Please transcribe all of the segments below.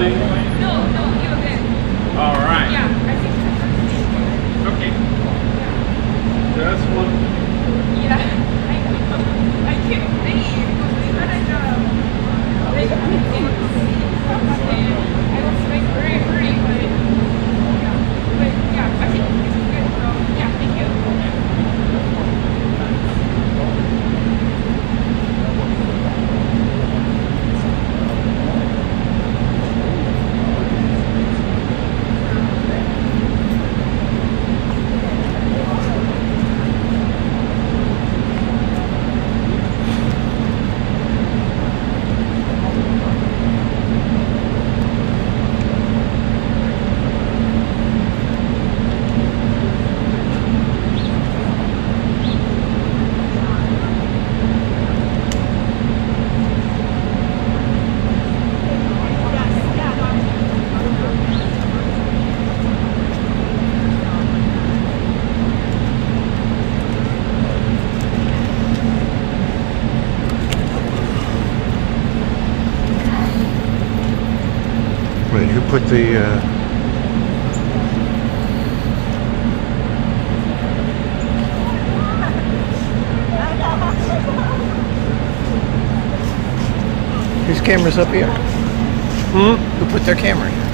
anyway? No, you're good. All right. Yeah, I think Okay. Just one. yeah, I keep thinking because we had a like meetings and I was like very hurry, but yeah, I think it's good. So yeah, thank you. Wait, who put the, whose camera's up here? Who put their camera here?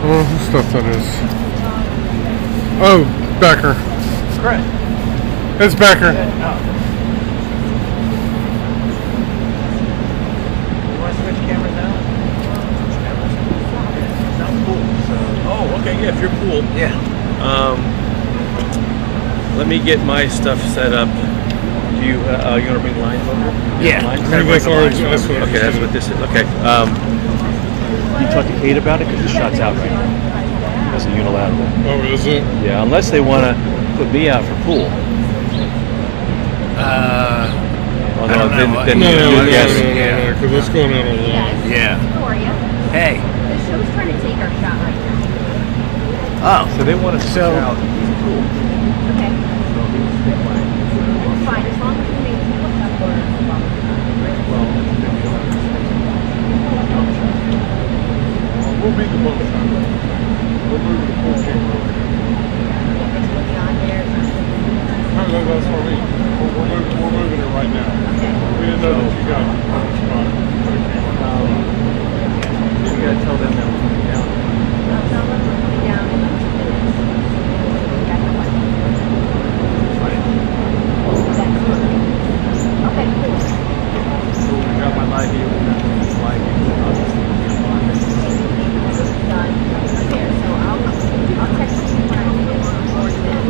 Oh, whose stuff that is? Oh, Becker. Correct. It's Becker. You want to switch cameras now? Sounds cool. Oh, okay. Yeah, if you're cool. Yeah. Let me get my stuff set up. Do you want to bring lines over? Yeah. Lines? I think that's what Okay, that's what this is. Okay. You talk to Kate about it because the shot's out right now. As a unilateral. Oh, is it? Yeah, unless they want to put me out for pool. I don't know. Then No, you guess. because it's going out a lot. Yeah. How are you? Hey. The show's trying to take our shot right now. Oh. So they want to switch So- out. He's cool. Okay. So he was big line. It's fine as long as we make it look up or We'll beat the boat. We'll move the pool camera over here. on there. No, that's what I mean. We're moving it right now. We didn't know that you got it. You gotta tell them that we're coming down. Okay, cool. So we got my live view. We got this live view. Done. There, so I'll text you when I get on board then.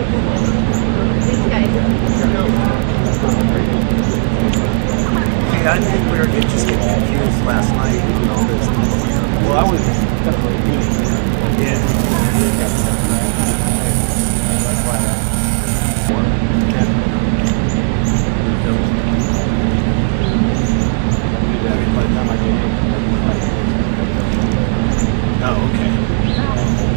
Thanks, guys. Yeah, I think we were just getting confused last night and all this. Well, I was kind of like, Yeah. by the time I get in. Oh, okay.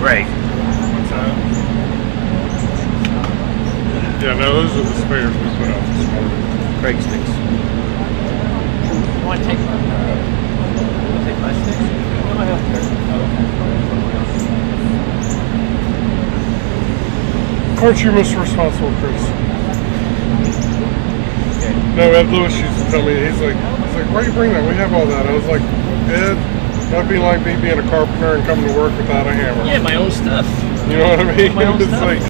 Right. What's that? Yeah, no, those are the spares we put out this morning. Craig sticks. You want to take my sticks? I have Aren't you Mr. Responsible, Chris? Okay. No, Ed Lewis used to tell me, he's like, why you bring that? We have all that. I was like, Ed, that'd be like me being a carpenter and coming to work without a hammer. Yeah, my own stuff. You know what I mean? My own It's stuff. like,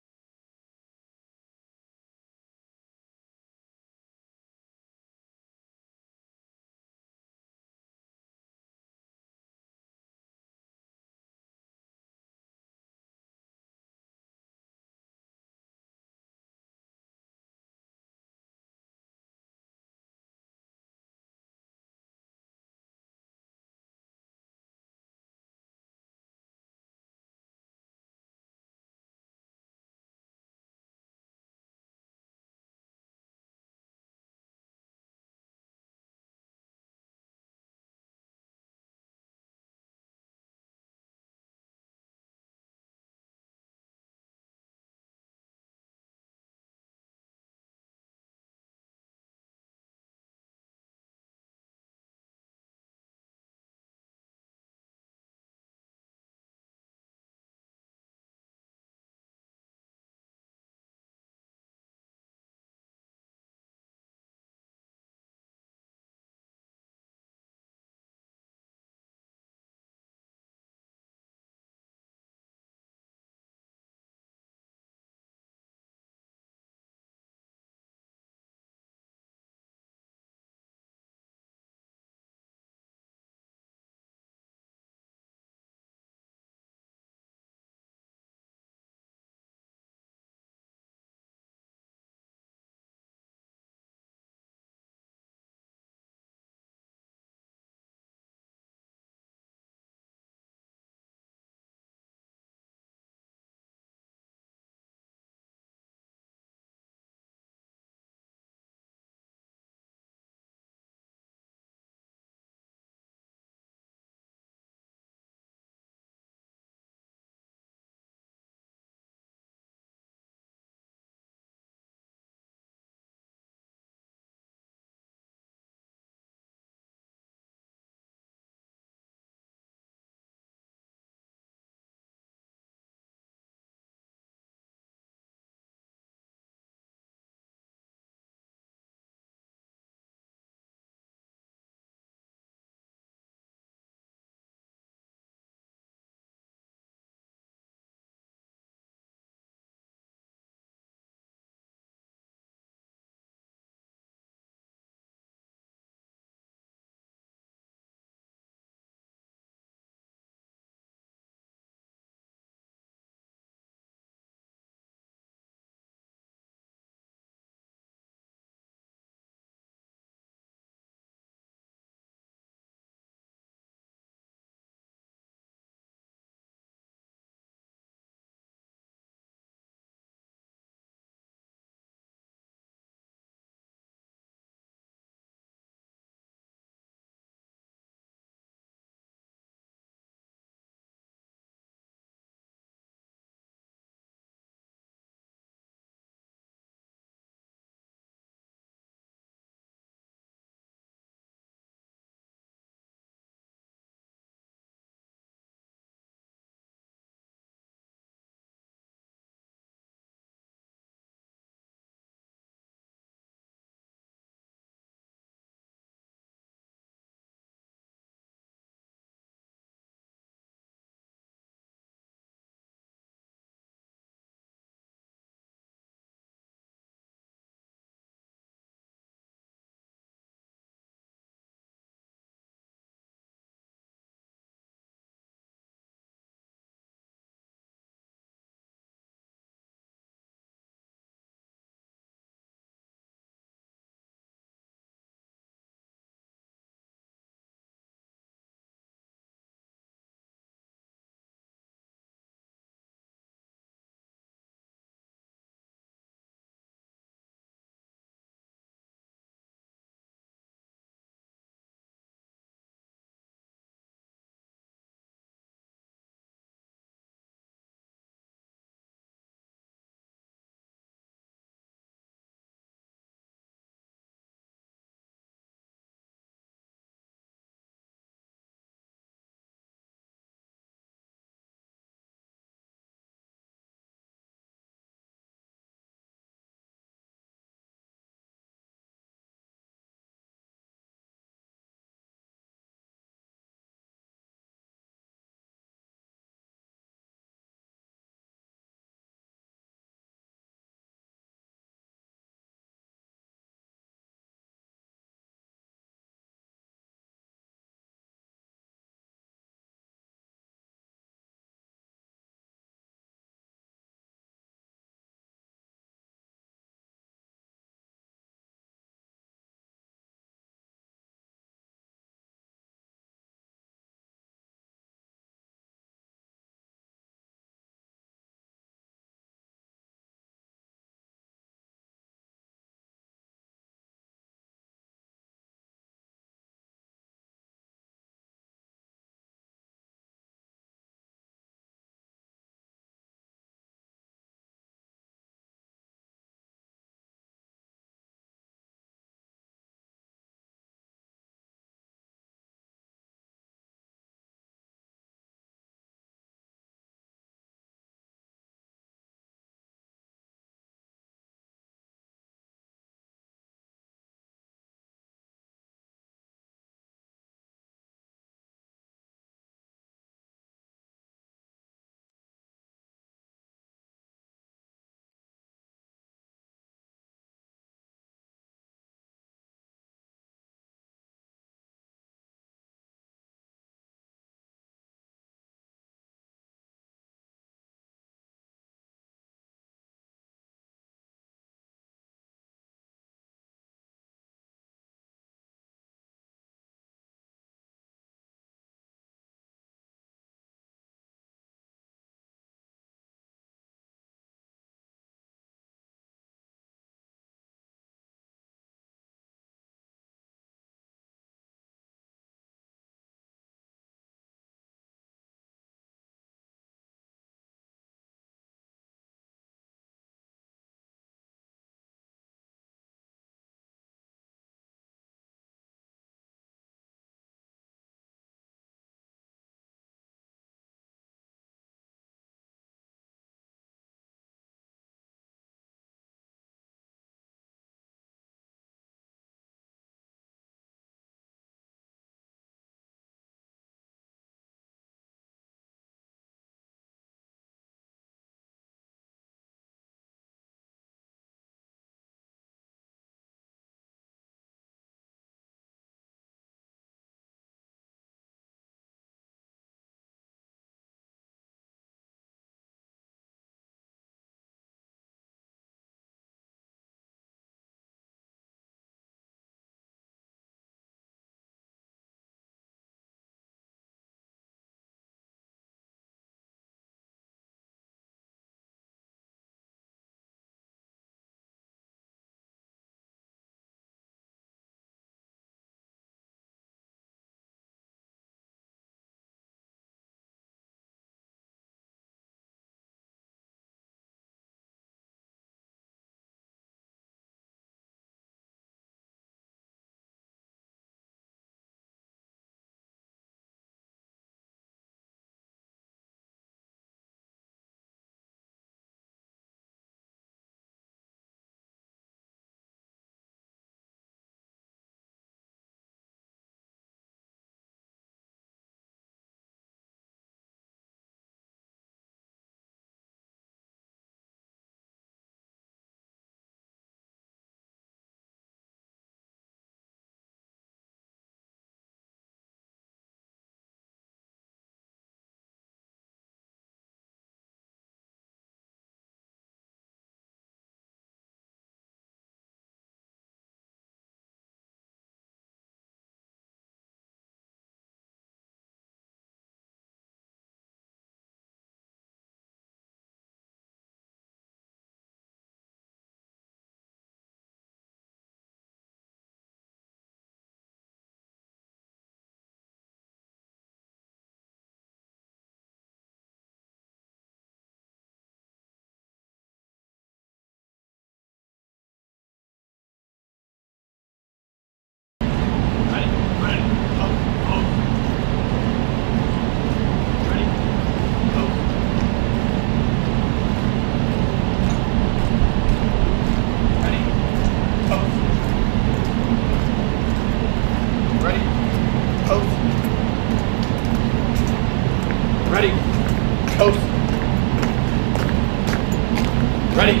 Ready.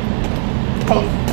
Pose.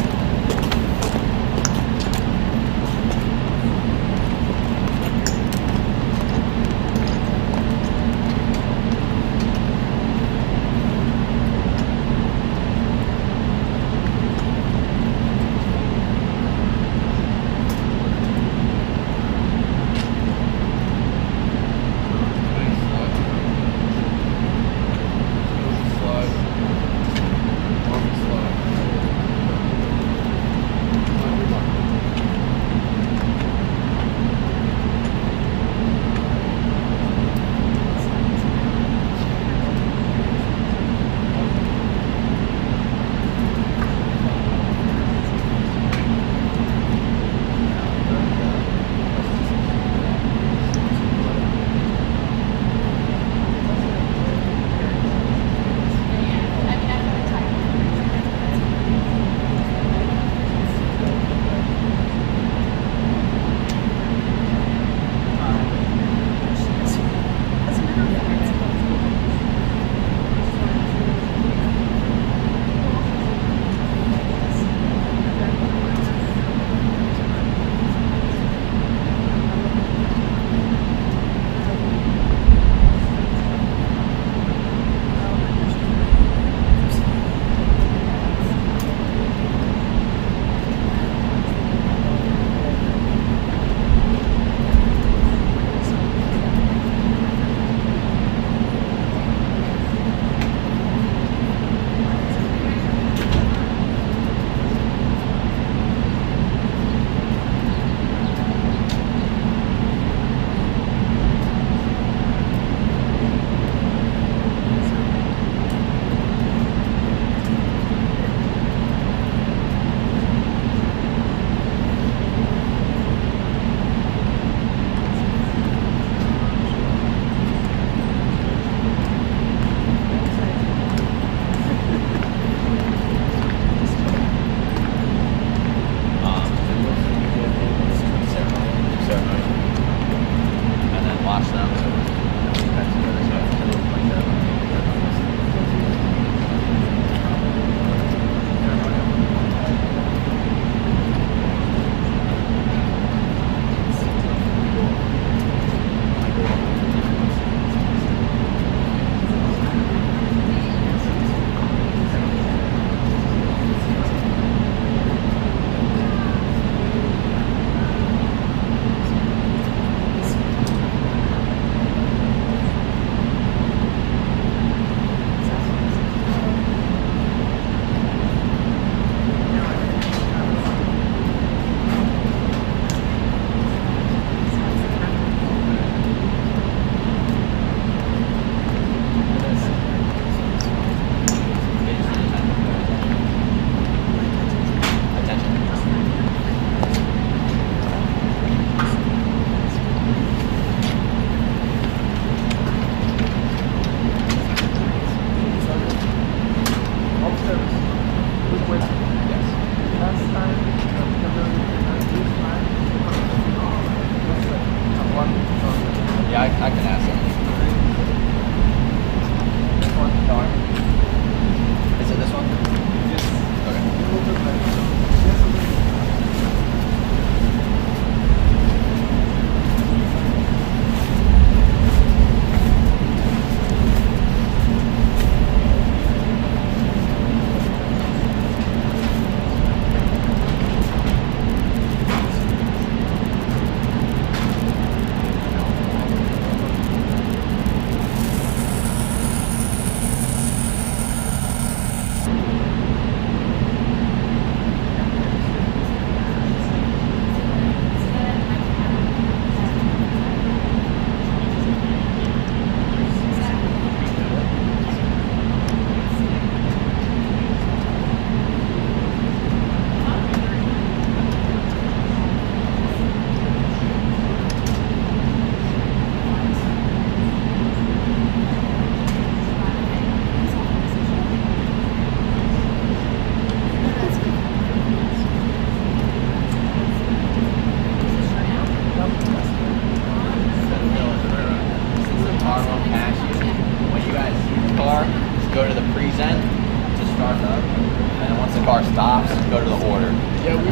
cars up, and then once the car stops, go to the order. Yeah, we.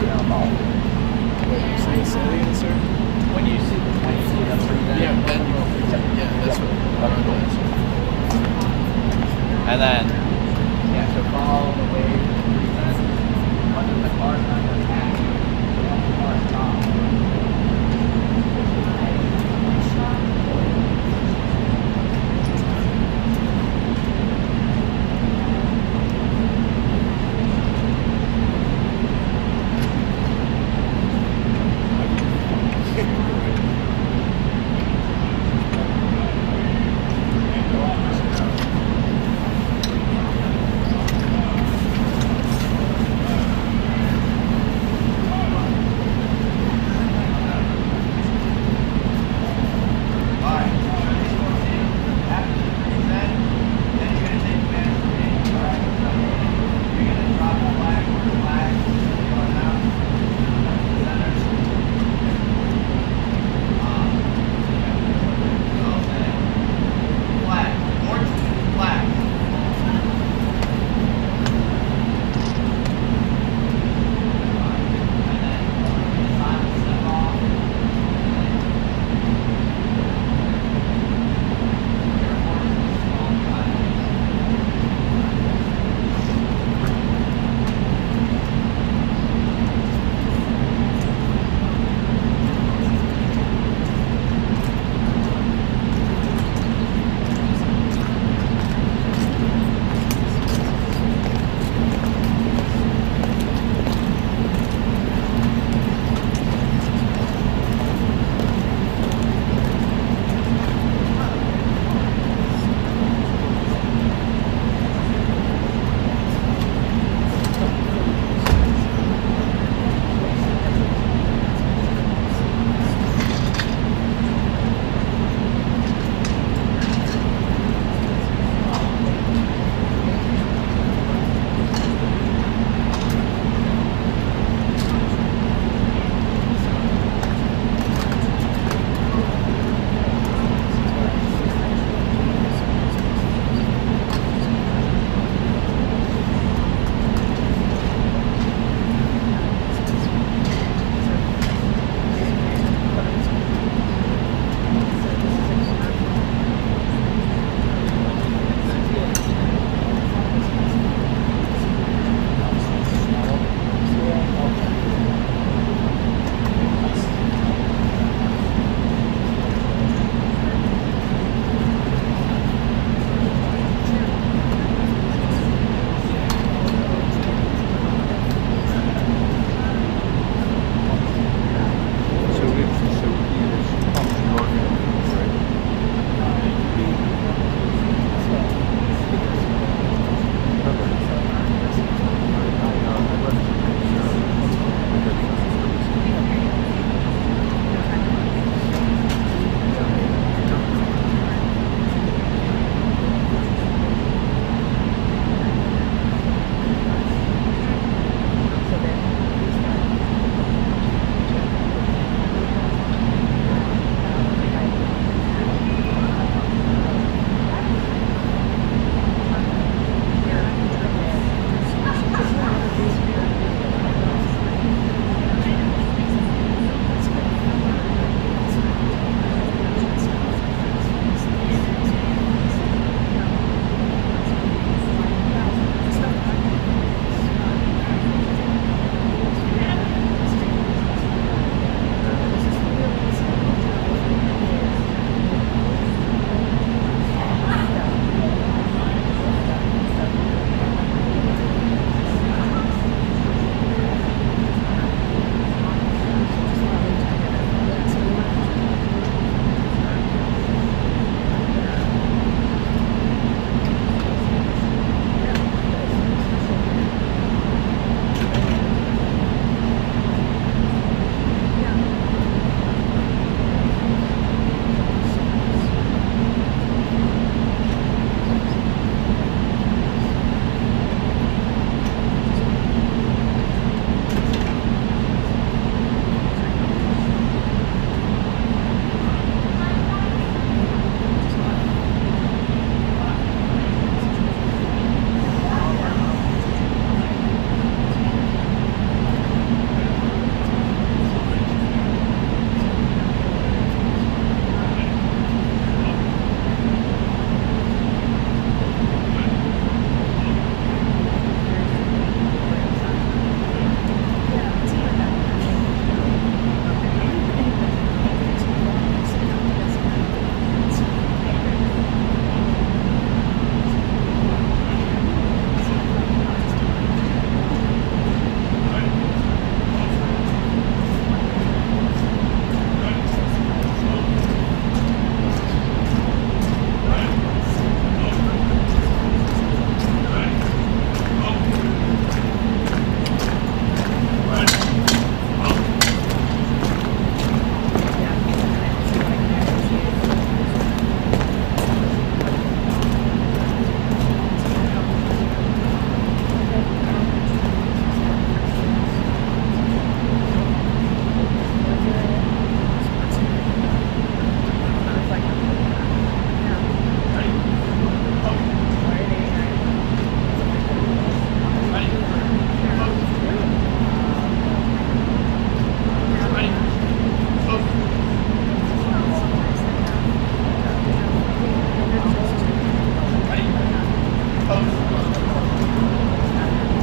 Wait, you saying say the answer? When you see them through there. Yeah, then you. Yeah, that's what. And then, yeah, so follow the way. Once the car's not going to pass, once the car stops.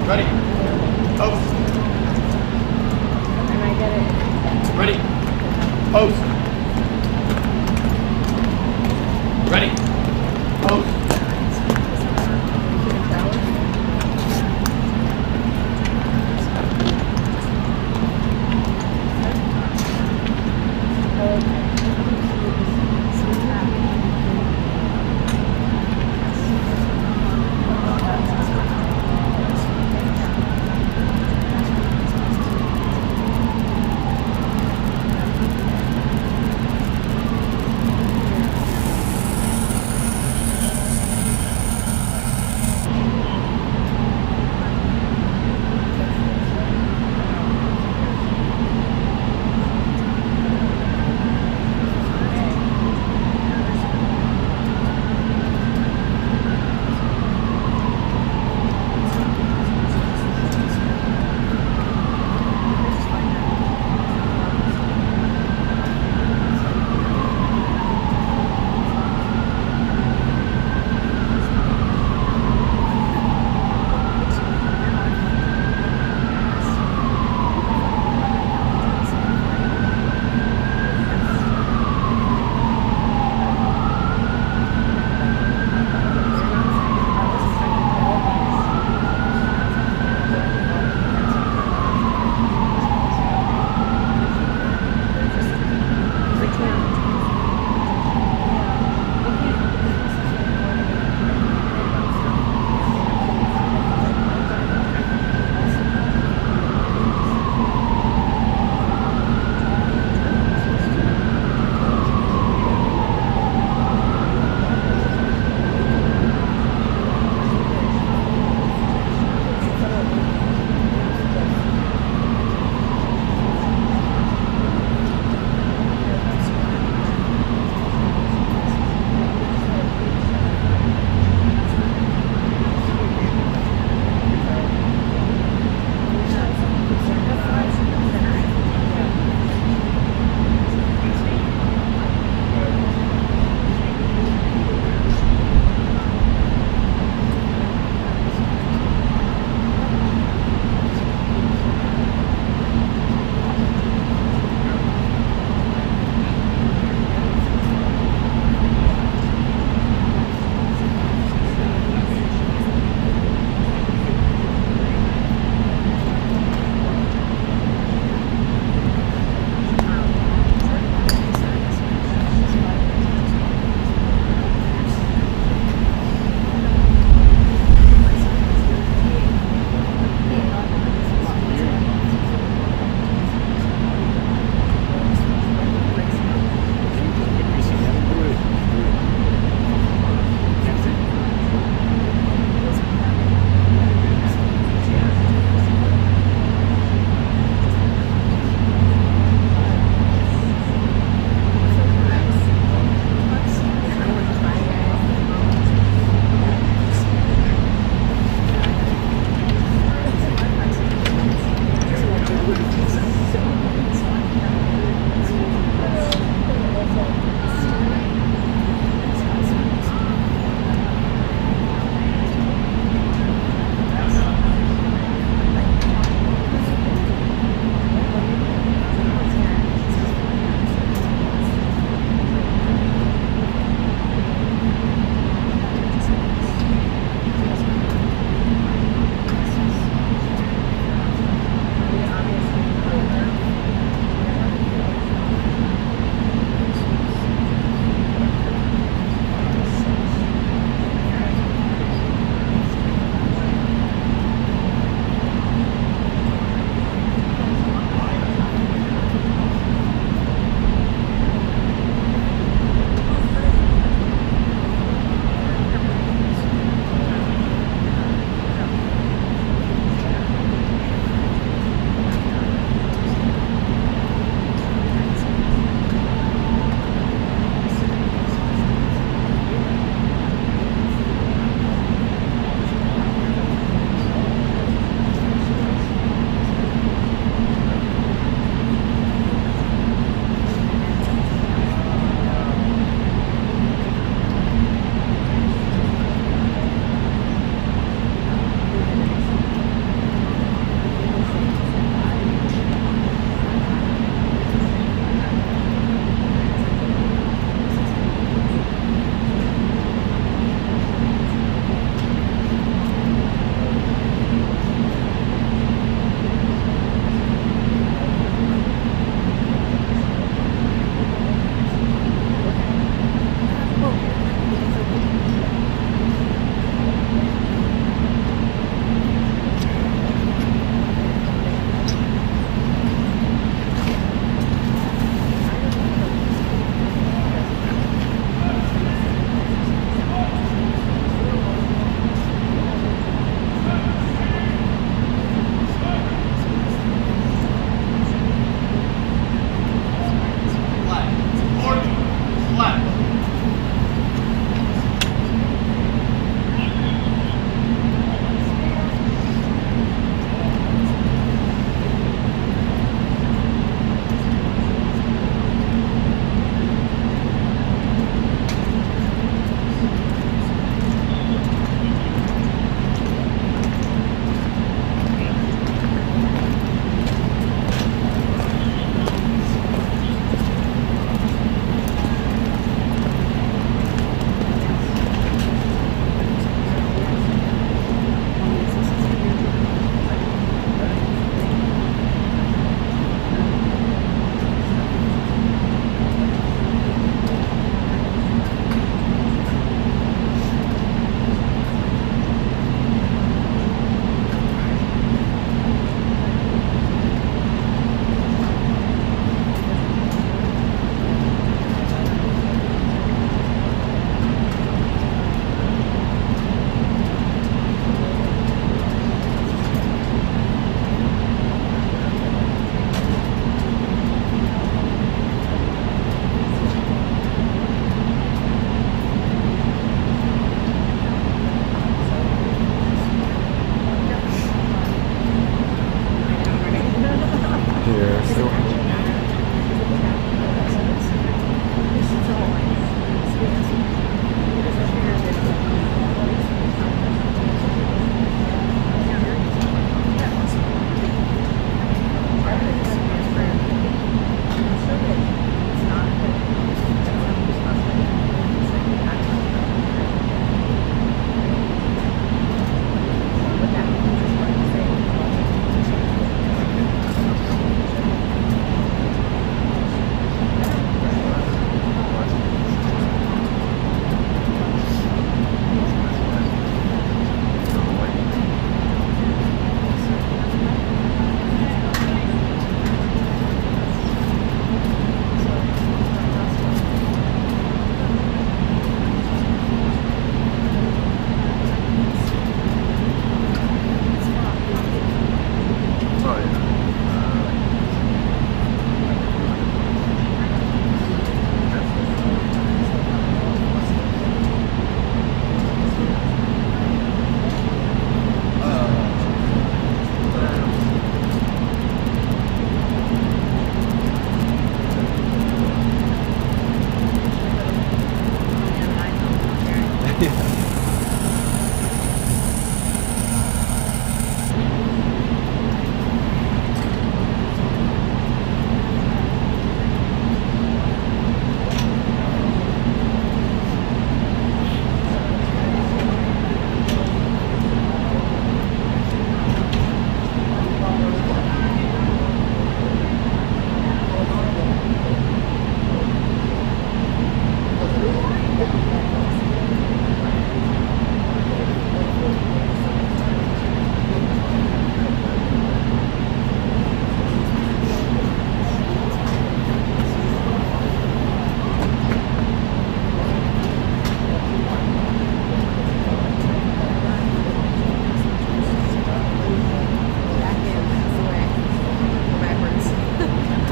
Ready. Post. And I get it. Ready. Post. Ready. Post.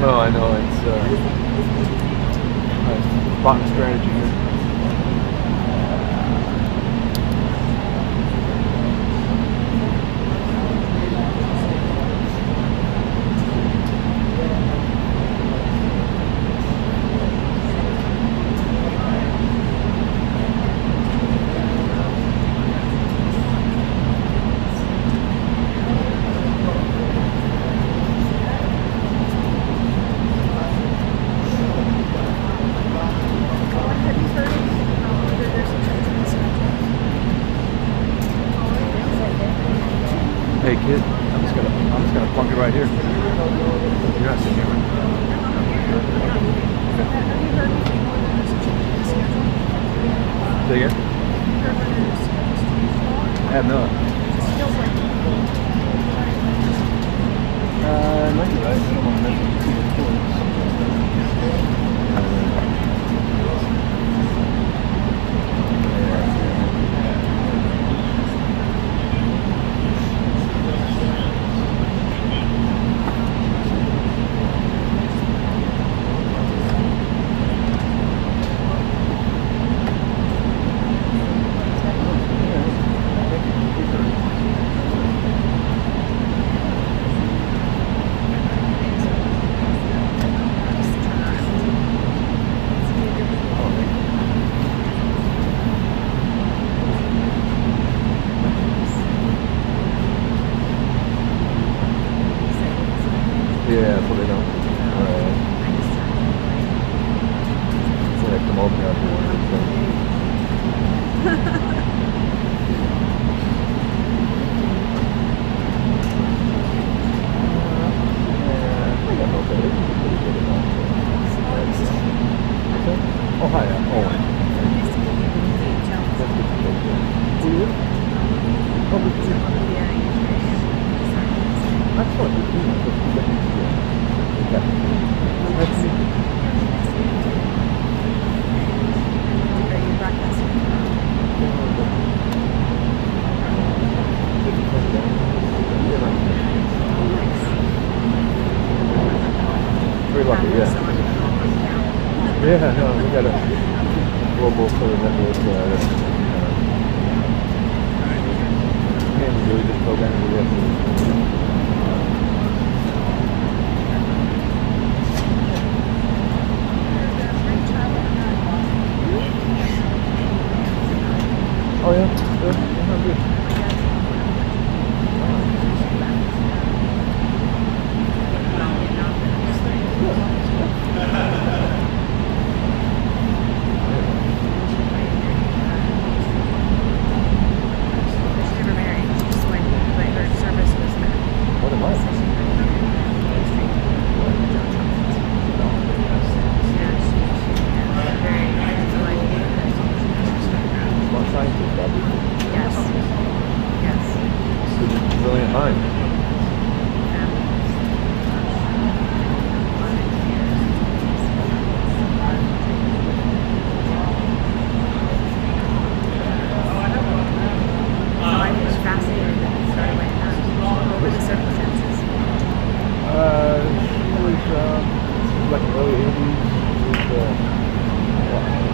Oh, I know. It's bottom strategy here. Hey kid, I'm just gonna plunk it right here. You're not sitting here, right? Say again? I have not. It might be right. I don't want to mention it too Yeah, so they don't. So they come over here. Oh, hi. Oh, that's what Very lucky, yeah. Yeah, no, we got a global sort of network and really just programming the rest. Oh yeah, good. Yeah, good. What am I? Smart scientist, obviously. Brilliant mind. Like early 80s,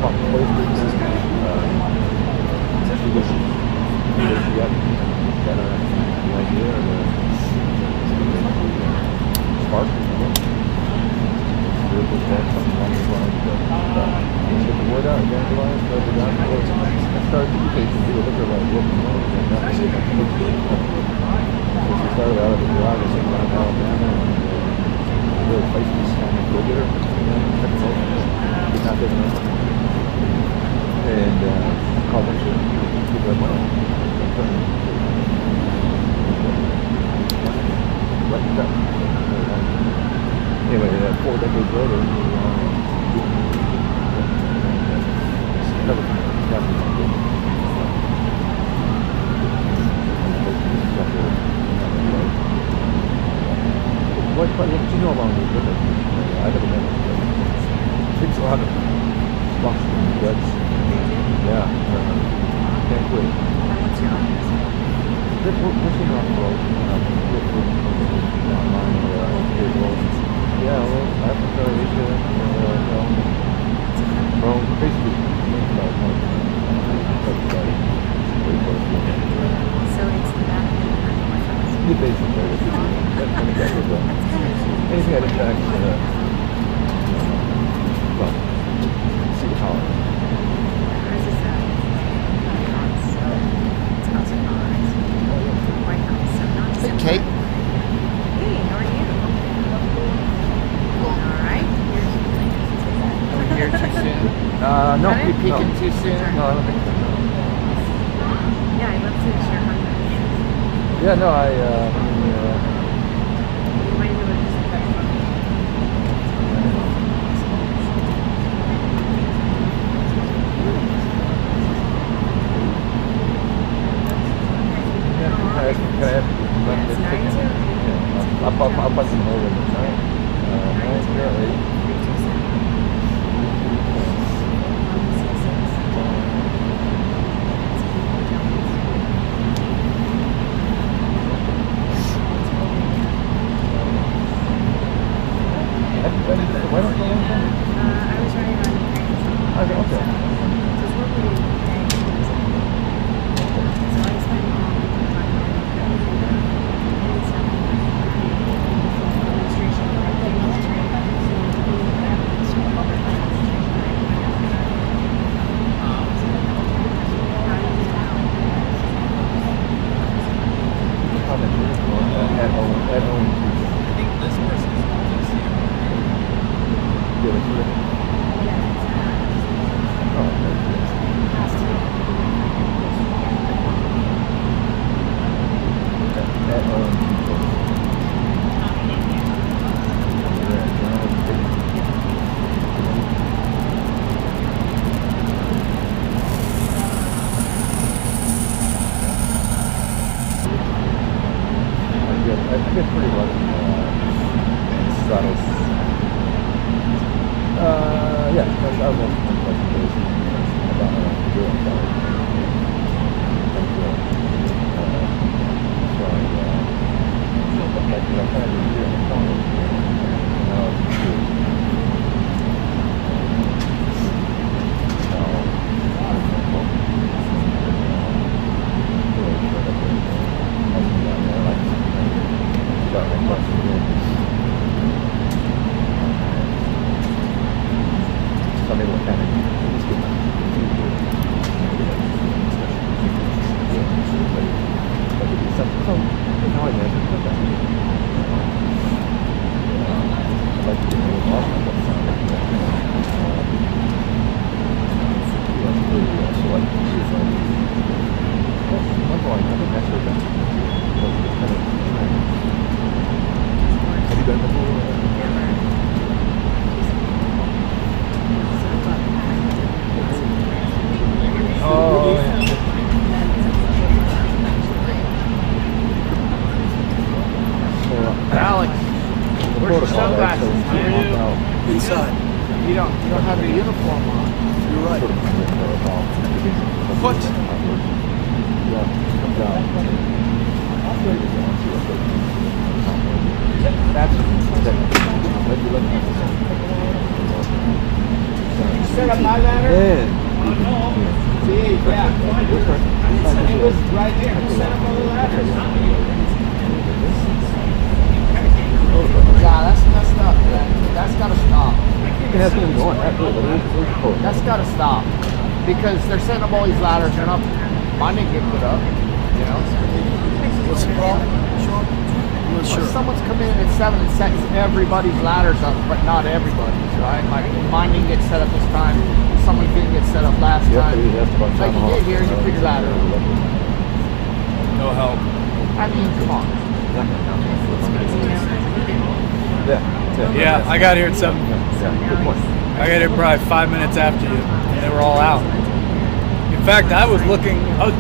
pop posters, got the idea or the spark, something along those lines, get the word out, evangelize, spread the gospel, and start education, people look at like looking at it, and that's what they we started out of the garage in Alabama, and really feisty, go-getter, did not take enough. And called them to give them money. Anyway, 4 decades later, what do you know along with it? I never met it. Takes a lot of stuff and guts. Yeah, can't quit. What's your office? We're seeing off the road. Online or cable. Yeah, well, I Pretty basic there. That's kind of good. Anything that impacts, well, city hall. Ours is it's House of Commons, White House, so not Hey, similar. Kate. Hey, how are you? All right. Are we here too soon? No. Got it? We peeking too soon? No, I don't think so. Yeah, I'd love to share hundreds. Yeah, no, I You might be able to just cut from can I have Yes, 9-2. Yeah, I'll punch them over the time. 9-0-8. Why don't you want them? I was running on Okay. So it's what we pay. So I spend all my time on administration. At home. I think this person's just here. Yeah, that's right. Oh, okay. At home. I get pretty lucky. Subtle. Yeah, I was on about doing that. So I kind of do in the corner. Now it's true. Some people kind Have you done before? Oh, yeah. Alex, where's your sunglasses? Inside. You don't have your uniform on. You're right. What? Yeah, comes out. That's you set up my ladder? See, yeah. It was right there. You set up all the ladders. Yeah, that's messed up, man. That's gotta stop. You can have something going. That's cool. That's gotta stop. Because they're setting up all these ladders, they're not, mine didn't get put up, you know? What's the problem? Sure. I'm not sure. Someone's come in at 7 and sets everybody's ladders up, but not everybody's, right? Like mine didn't get set up this time, someone didn't get set up last time. Like you get here, you put your ladder up. No help. I mean, come on. Yeah, I got here at 7. Yeah, good point. I got here probably 5 minutes after you. And they were all out. In fact, I was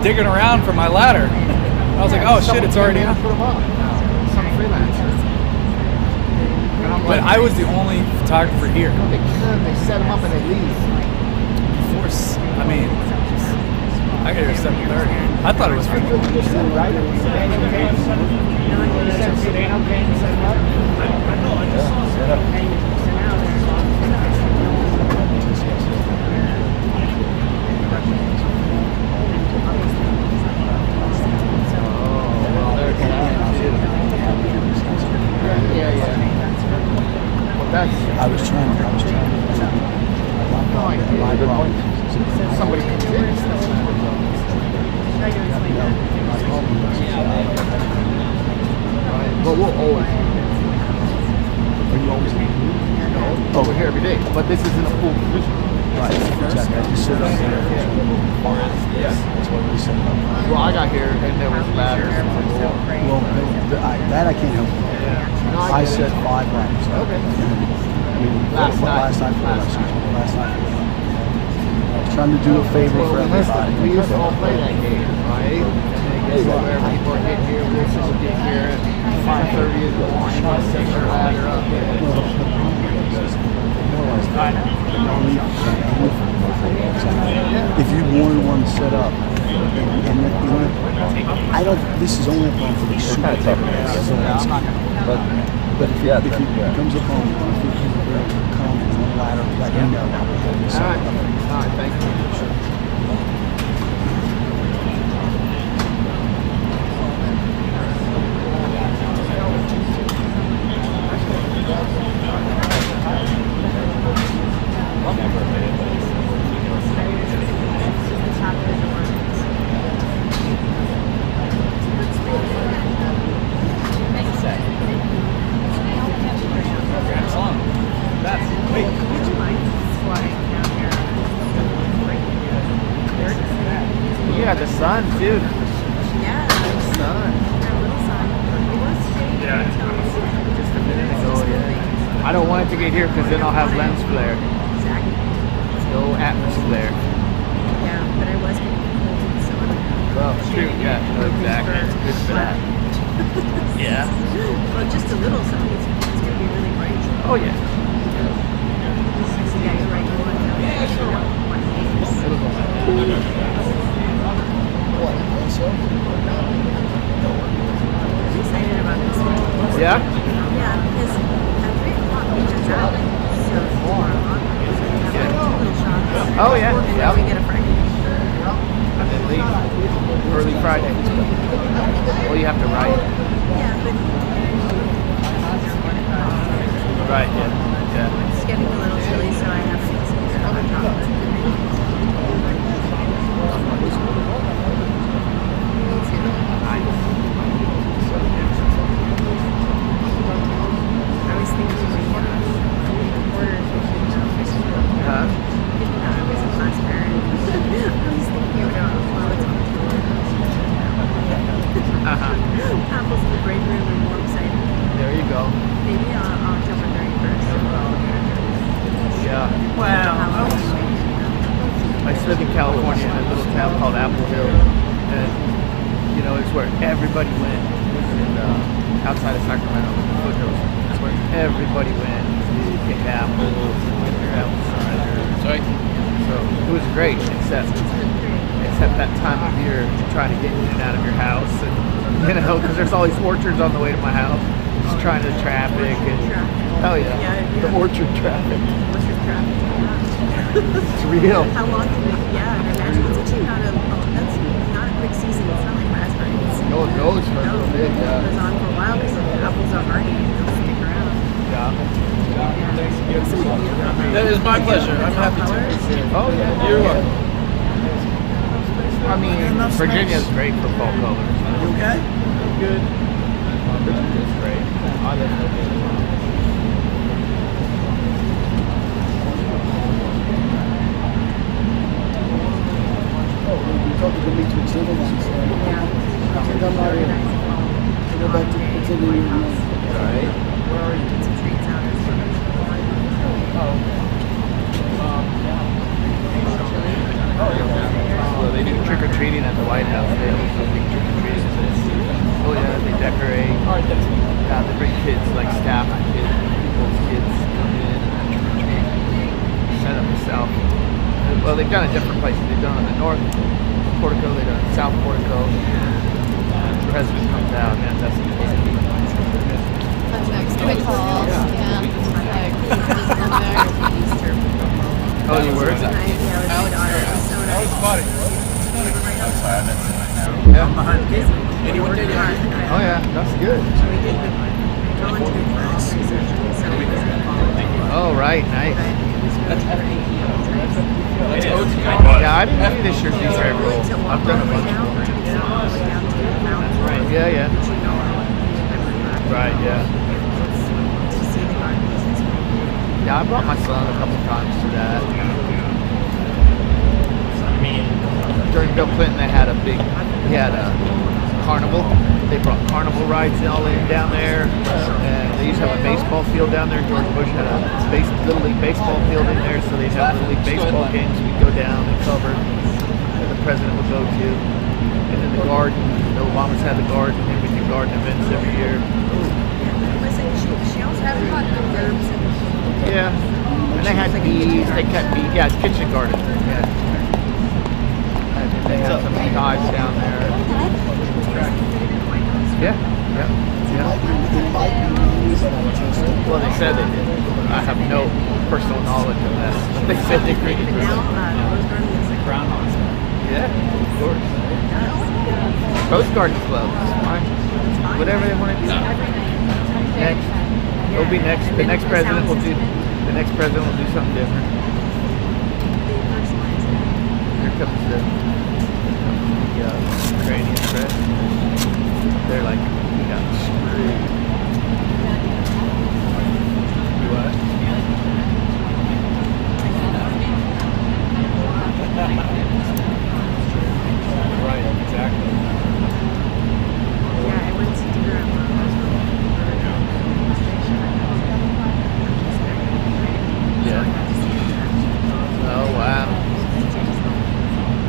digging around for my ladder. I was like, oh shit, it's already out. Put them up. Some freelancer. And I'm But like, I was the only photographer here. they come, they set them up and they leave. I mean, I got here at 7:30. I thought it was for You said, right? You said Sedano came and set them up? I was trying to. Somebody comes in. Right. But we'll always. Are you always over here every day? But this isn't a full position. Right. Exactly. I just sit up there. Yeah. That's what we said. Well, I got here and there was ladders. Well, that I can't help you. Yeah. No, I said 5 ladders. Okay. I mean, Last night. Last night. I was trying to do a favor for everybody. We used to all play that game, right? And then guess what? Wherever people are getting here, Wilson will get here at 5:30 in the morning. I'll set your ladder up. If you wanted one set up, and I don't. This is only a problem for the super Zelenskyy. But if it comes upon, if you come on the ladder, let him know. All right, thank you. Yeah, the sun, dude. Yeah. The sun. Just a minute ago, yeah. I don't want it to get here because then I'll have lens flare. Exactly. No atmosphere. Yeah, but I was getting cold in the summer. Well, shoot, yeah, no, exactly. It's good for that. Yeah. Well, just a little sun. It's going to be really bright. Oh, yeah. So, yeah, you're right. You want to I'm excited about this one. Yeah? Yeah, because at 3 o'clock we just out. So 4 o'clock. So we have like 2 little shots. Oh, yeah. And Yeah. then we get a Friday. And then leave early Friday. Well, you have to write. Yeah, but Right, yeah. it's getting a little chilly, so I have to get on my top. I was thinking orders Huh? I was a class parent. I was thinking about what's on tour. Apples in the break room and more excited. There you go. Maybe October 31st. Yeah. Wow. I used to live in California in a little town called Apple Hill. And, you know, it's where everybody went. And, outside of Sacramento, the foothills. It's where everybody went to pick apples and get their apple cider. So it was great, except that time of year trying to get in and out of your house. And, you know, because there's all these orchards on the way to my house. Just trying to traffic and oh yeah, the orchard traffic. Orchard traffic. It's real. How long did it? Yeah, and imagine it's actually not a. That's not a quick season. It's not like raspberries. No, it goes for a little bit. It Yeah. goes on for a while because the apples are hardy. They'll stick around. Yeah. That is my pleasure. I'm happy to. Oh yeah. You're welcome. I mean, Virginia's great for fall colors. You okay? Good. Virginia's great. I live in Virginia. We talked to Dimitri Silverman, so I think I'm not here. To go back to continue. Right. Where are you? Did some treats out or something? Well, they do trick or treating at the White House. They always do big trick or treating. Oh yeah, they decorate. Yeah, they bring kids like staff and kids, people's kids come in and trick or treat. Set up the South. Well, they've done it different places. They've done it in the North Portico. They've done it in South Portico. The president comes out, man. That's supposed to be. That's next. Quick calls. Yeah. Oh, you were? That was funny. Yeah. I'm behind the camera. Oh yeah, that's good. We did the volunteer class research. So we Oh, right, nice. That's OT. Yeah, I didn't do this year's Easter egg roll. I've done a bunch. Yeah, yeah. Right, yeah. Yeah, I brought my son a couple times to that. During Bill Clinton, he had a carnival. They brought carnival rides all in down there, and they used to have a baseball field down there. George Bush had a Little League baseball field in there, so they'd have Little League baseball games. We'd go down and cover, and the president would go to. And then the garden, the Obamas had the garden, and we do garden events every year. She also had hot herbs. Yeah, and they had bees. They kept bees. Yeah, it's kitchen garden. Yeah. And they had some guys down there. Yeah, yeah, yeah. Well, they said they did. I have no personal knowledge of that. But they said they created it. Yeah, of course. Rose Garden Club. Fine. Whatever they want to do. Next. It'll be next. The next president will do. The next president will do something different. Here comes the Ukrainian president. They're like, we got screwed. What? Right, exactly. Yeah, I went to dinner at Yeah. Oh, wow.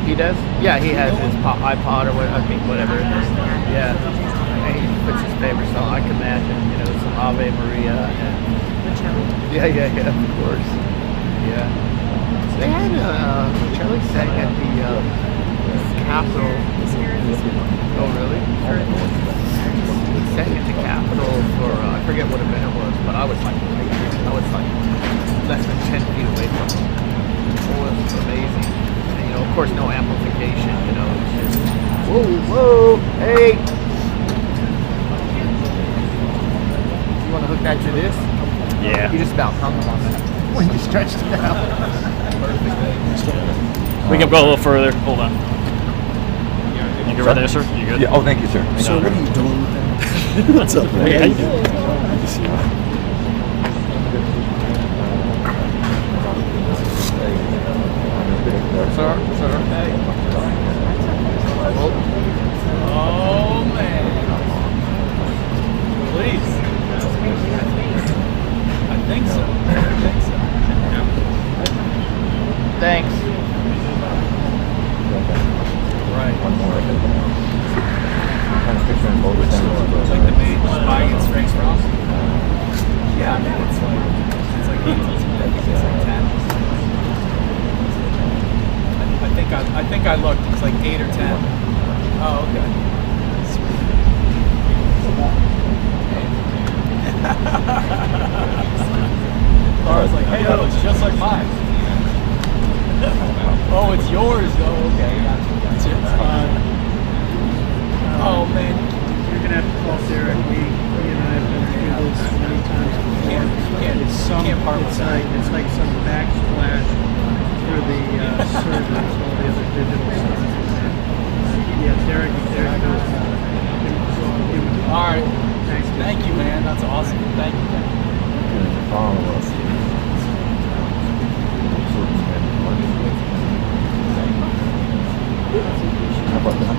He does? Yeah, he has his iPod or whatever, I think, whatever it is. Yeah. And he puts his favorite song. I can imagine, some Ave Maria. And yeah, of course. Yeah. They had, Charlie sang at the Capitol. Oh, really? He sang at the Capitol for, I forget what event it was, but I was like less than 10 feet away from him. It was amazing. And, of course, no amplification, it's just, whoa, hey! You want to hook that to this? Yeah. You just about hung them on that when you stretched it out. We can go a little further. Hold on. You good right there, sir? You good? Yeah. Oh, thank you, sir. So what are you doing with that? What's up, man? Hey, how you doing? Good to see you. Sir. Oh man. Please. I think so. Thanks. Right. One more. Kind of picturing both of them. Like the main buying its strengths from. Yeah, I mean it's like 8 till 10. I think I looked. It's like 8 or 10. Oh, okay. Laura's like, hey, no, it's just like mine. Oh, it's yours. Oh, okay. Gotcha. Oh man, You're gonna have to call Derek. He and I have been through this many times before. It's like some backsplash for the servers, all the other digital stuff. Yeah, Derek knows how. all right. Thanks. Thank you, man. That's awesome. Thank you. Follow us. How about that?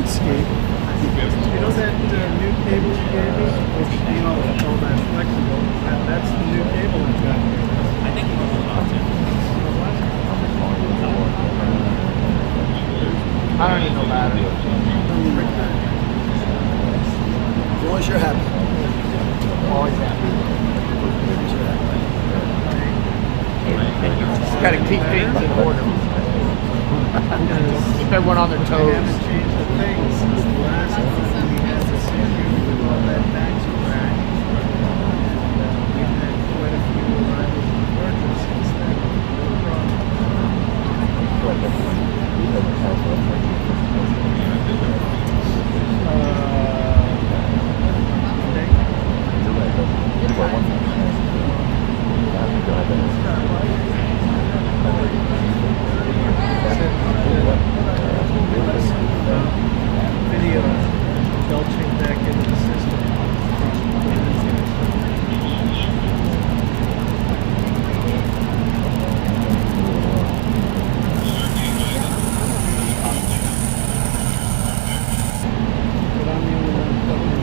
escape. You know that new cable you gave me, which all that flexible. That's the new cable I've got here. I think he was about to. I don't need no ladder. As long as you're happy. Always happy. Just gotta keep things in order. Keep everyone on their I toes. haven't changed the things since the last one. We had the same with all that bags rack. And we've had quite a few arrivals and departures since then. No problem. Video belching back into the system. But I'm the only one plugging in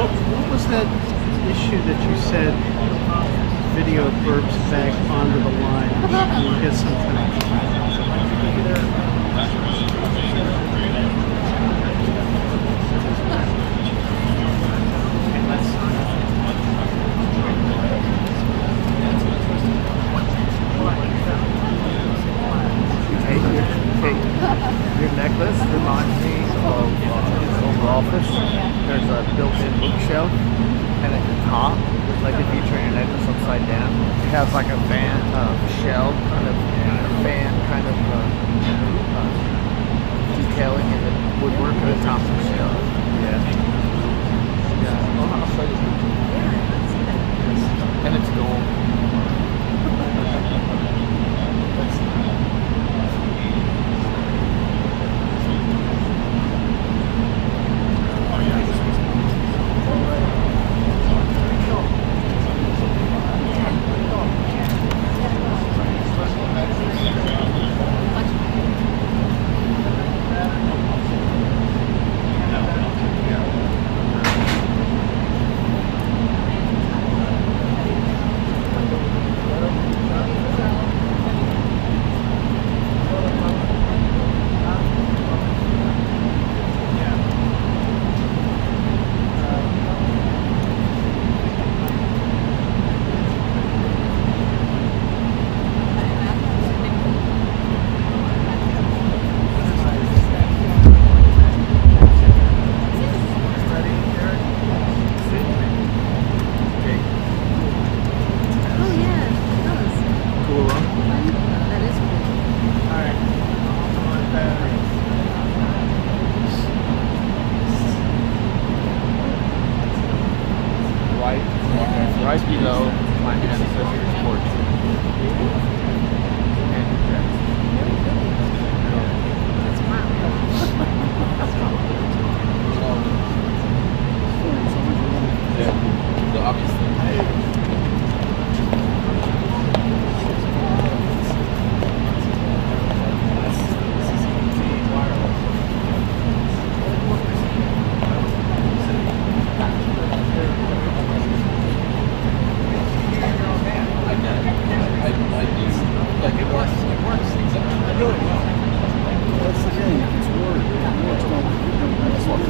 What was that issue that you said video burps back onto the line? You get some kind Your necklace reminds me of his old office. There's a built-in bookshelf, and at the top, like if you turn your necklace upside down, it has like a fan, shell kind of, fan kind of detailing in the woodwork at the top of the shell. Yeah. And it's gold. That's the thing. It's word. It's not. That's what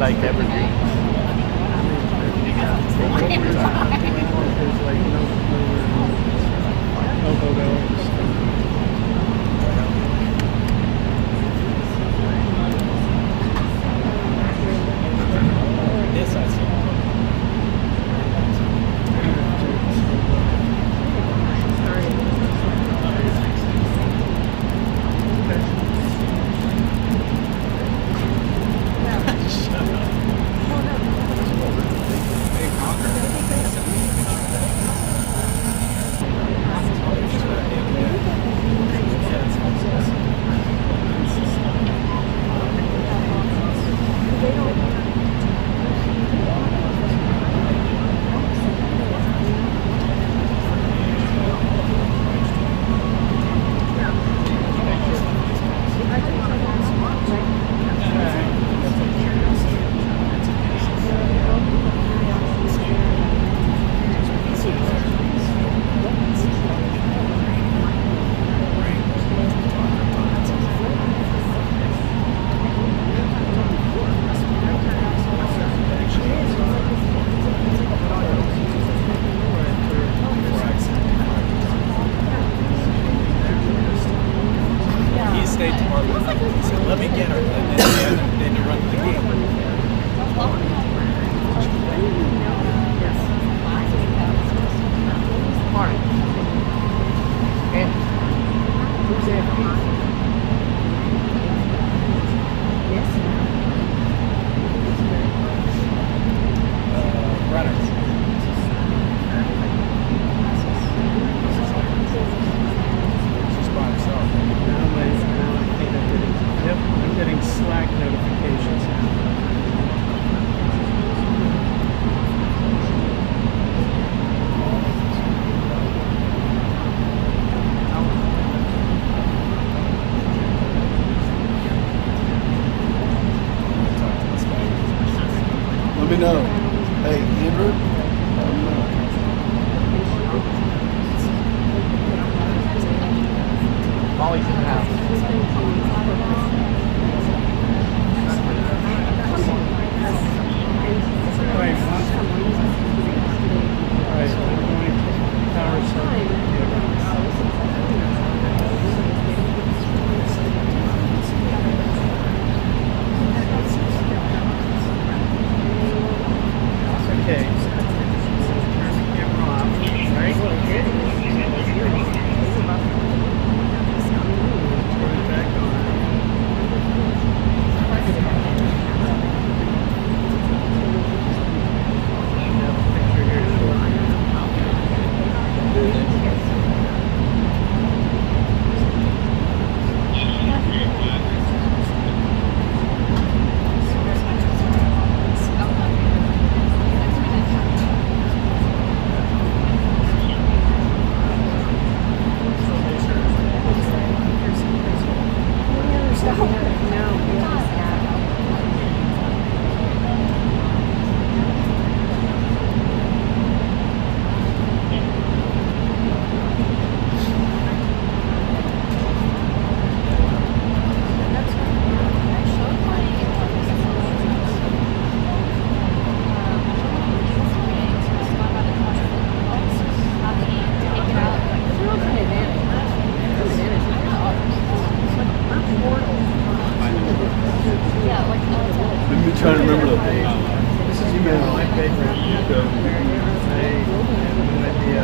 like evergreen. This I see. State Department. He said, let me get her. And then you run the game. Mark. And who's that? Runners. Just by himself. Yep, I'm getting Slack notifications now. Let me know. Hey, Andrew. Molly's in the house. trying to remember the. This is my favorite. I have no idea.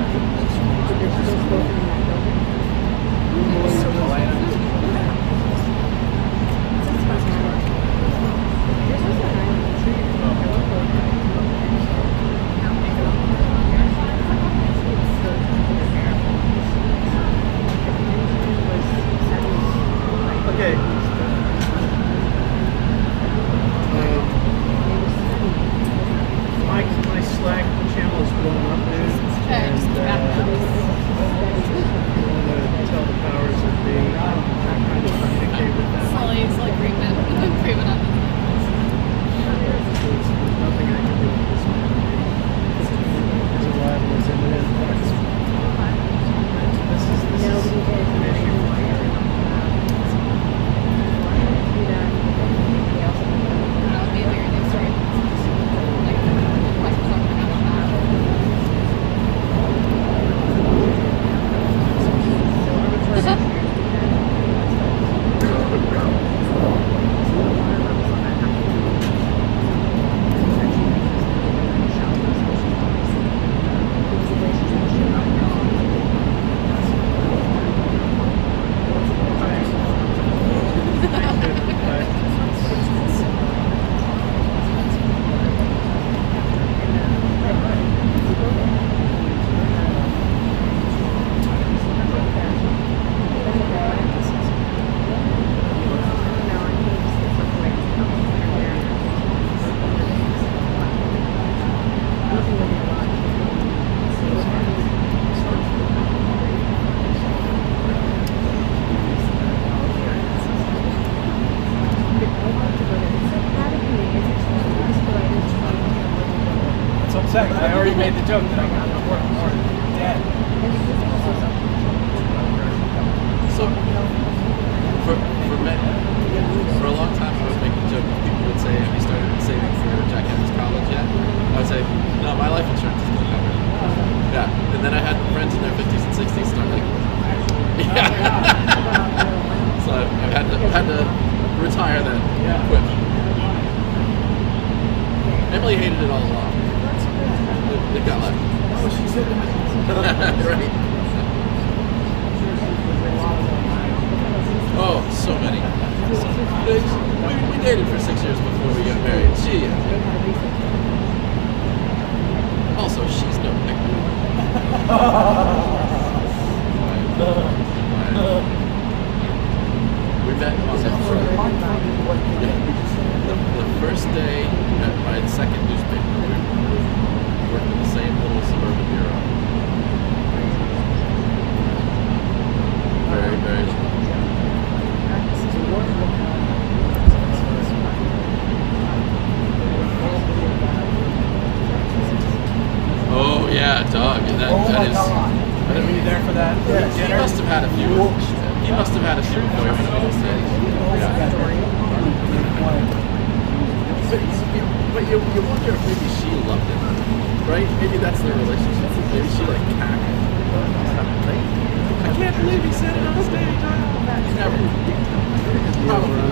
Okay. My Slack channel is blowing up, dude. Okay, And just wrap it up. I want to tell the powers that be. I'm trying to communicate with them. Slowly creeping up. There's nothing I can do with this man. His arrival is imminent. This is an issue. That'll be there next week. That's what I'm saying. I already made the joke that I got to work more than Dad. So, for a long time, I was making a joke. People would say, "Have you started saving for Jack Henry's college yet?" I would say, "No, my life insurance is still covered." Yeah, and then I had friends in their 50s and 60s start like, "Yeah." So I've had to retire then. Quit. Emily hated it all along. It got left. Oh, she said that. Right. Oh, so many. We dated for 6 years before we got married. Also, she's no picnic. We met on the first day at my second newspaper. We worked in the same little suburban bureau. Very, very long. Oh yeah, Doug. That is. Were you there for that? He must have had a few. He must have had a few boyfriends in those days. Yeah. But you wonder if maybe she loved him, right? Maybe that's their relationship. Maybe she like cackled. I can't believe he said it on stage. He never. Probably.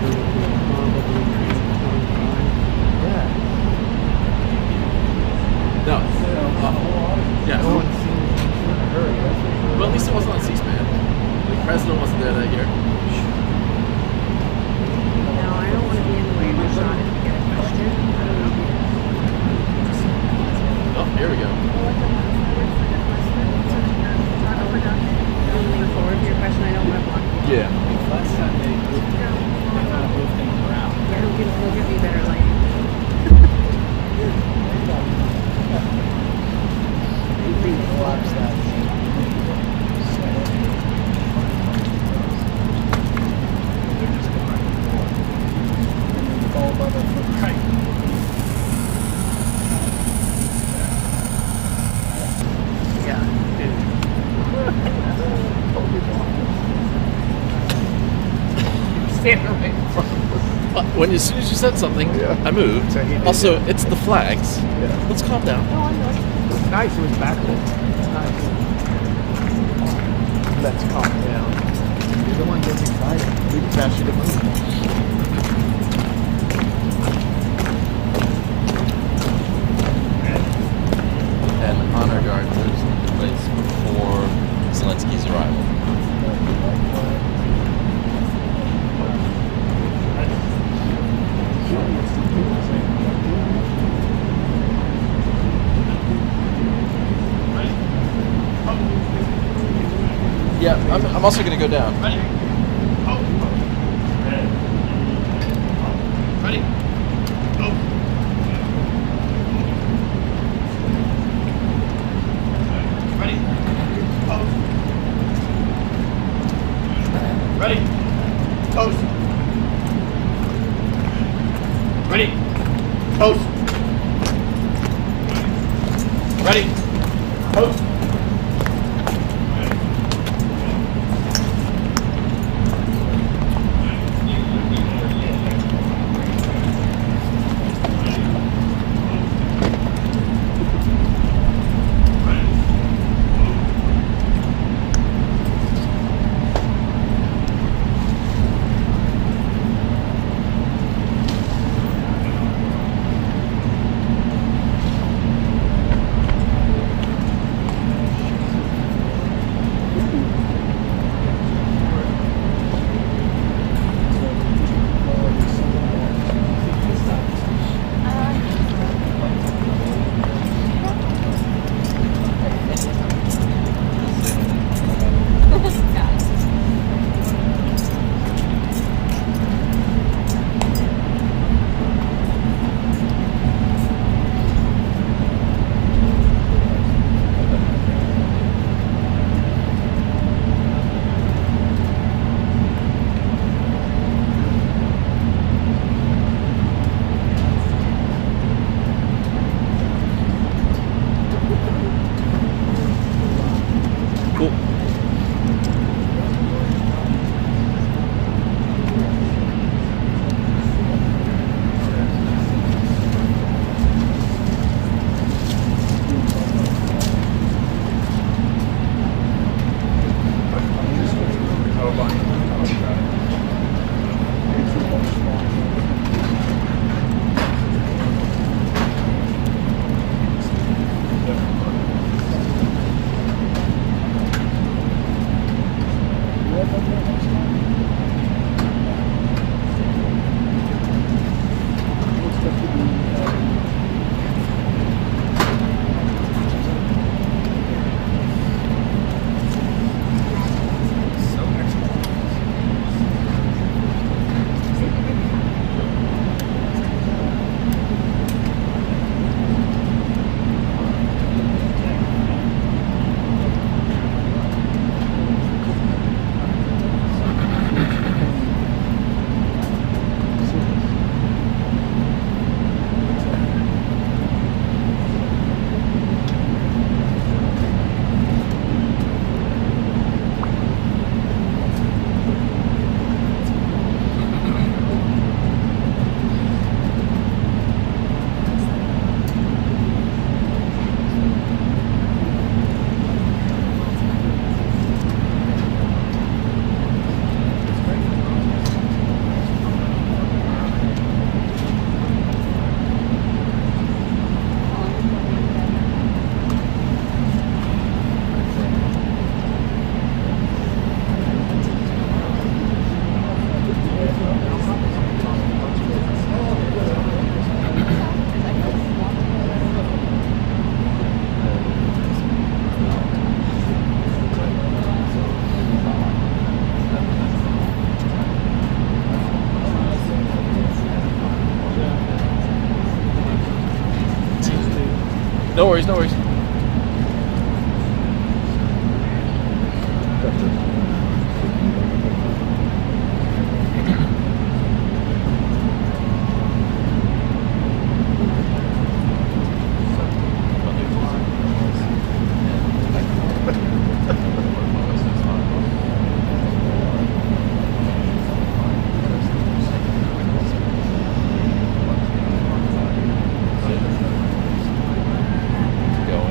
No. Yes. Well, at least it wasn't on C-SPAN. The president wasn't there that year. No, I don't want to be in the way of my shot if you get a question. I don't know. Oh, here we go. Moving forward to your question, I don't want to block you. Yeah. Last time they kind of moved things around. Yeah, he'll give me better lighting. As soon as you said something, I moved. Also, it's the flags. Let's calm down. It's nice. It was backwards. It's nice. Let's calm down. You're the one getting excited. We just asked you to move. I'm also going to go down. Ready? Ready? Go. Ready? Pose. Ready? Pose. Ready? Pose. Ready? Pose. No worries, no worries. Go.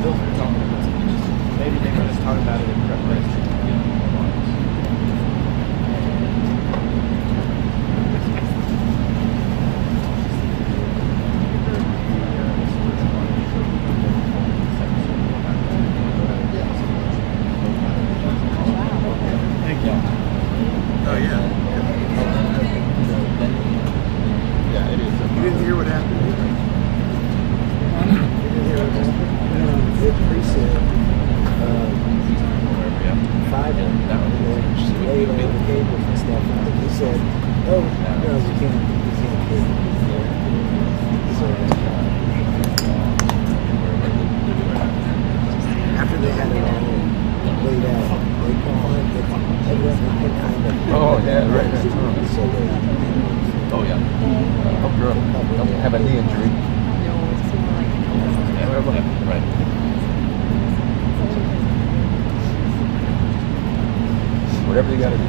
Maybe they were just talking about it in preparation. Thank you. Oh, yeah. Yeah, it is. You didn't hear what happened, did you? You didn't hear what happened? It preset 5 of them, laid all the cables and stuff. And he said, oh, no, we can't cable. So, after they had it all laid out, they combined it, evidently put kind of... Oh, yeah, right. So they... Oh, yeah. Hope you don't have a knee injury. Right. Whatever you got to do.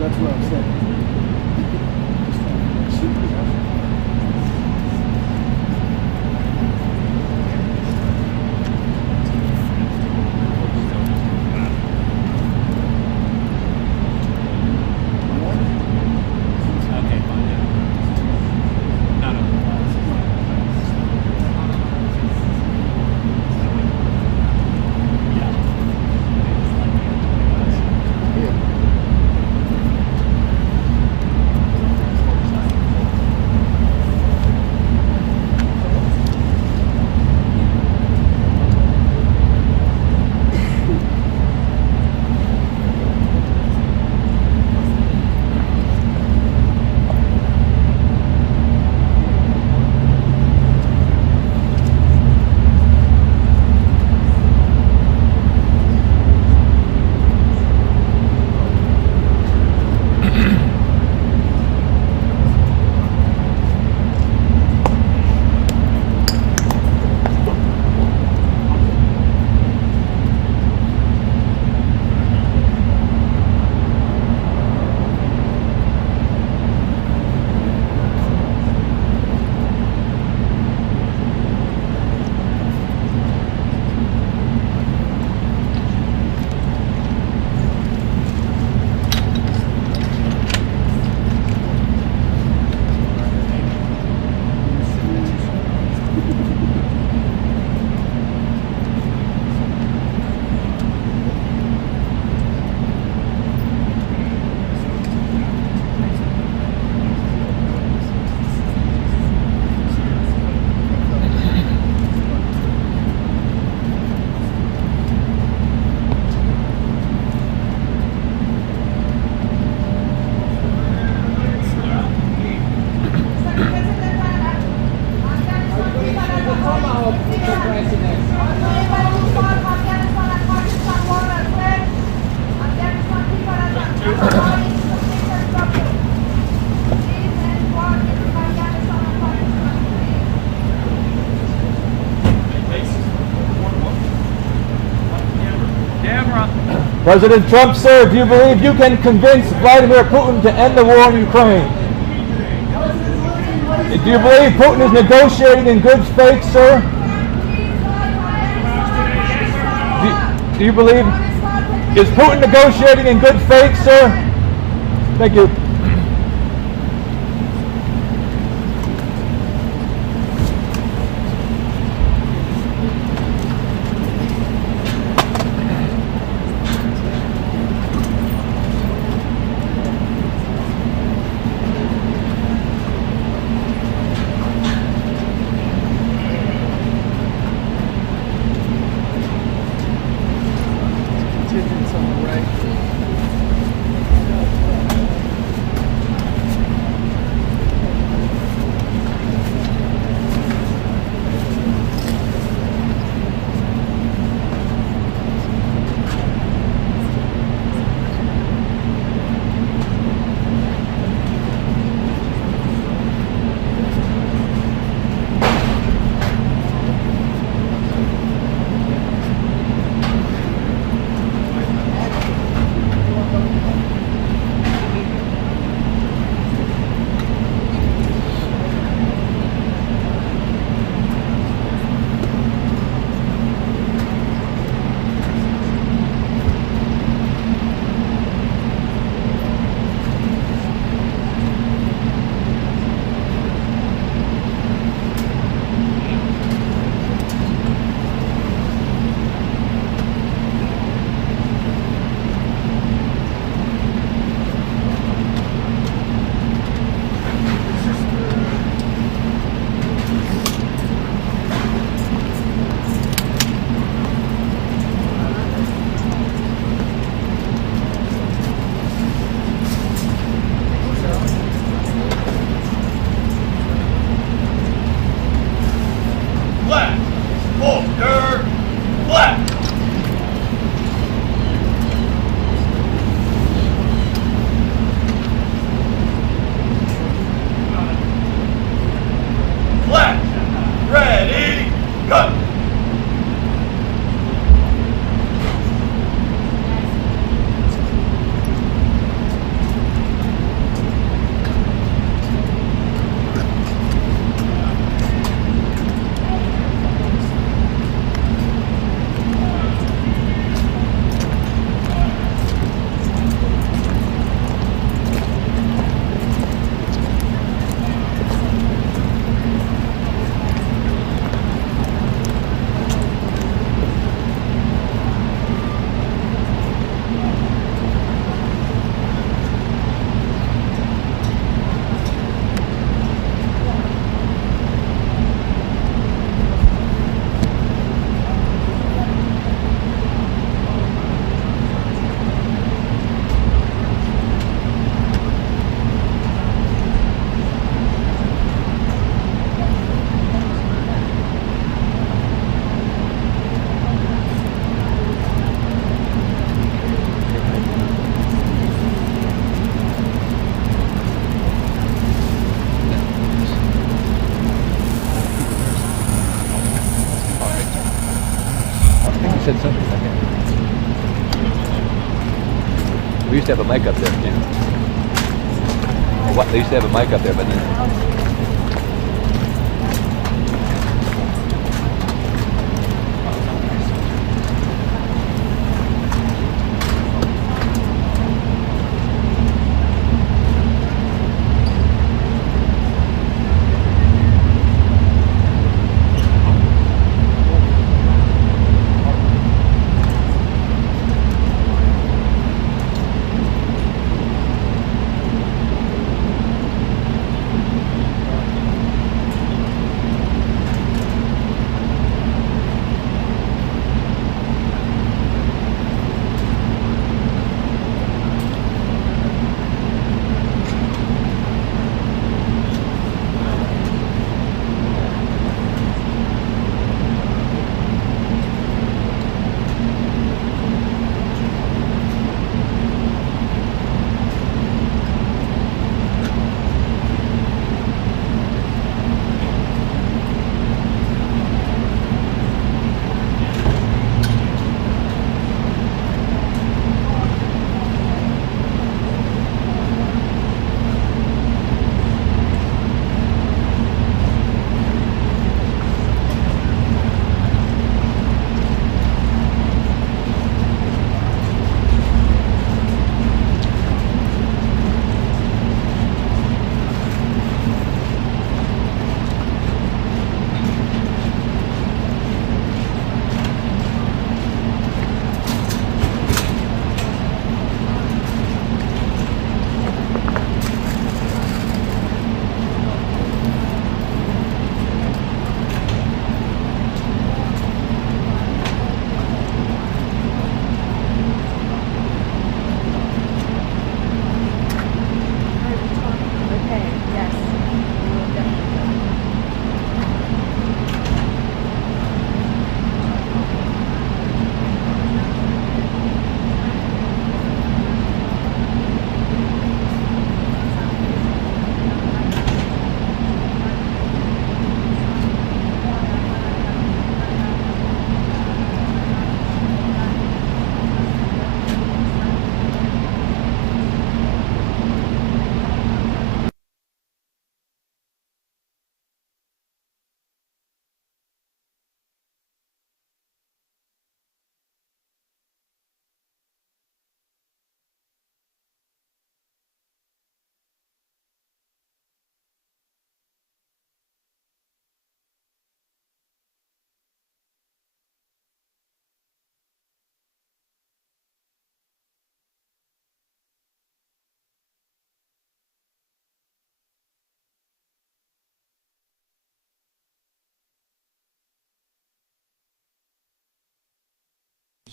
That's what I'm saying. President Trump, sir, do you believe you can convince Vladimir Putin to end the war in Ukraine? Do you believe Putin is negotiating in good faith, sir? Do you believe, is Putin negotiating in good faith, sir? Thank you. Contingents on the right. Said something like that. We used to have a mic up there too. Or what? They used to have a mic up there, but then.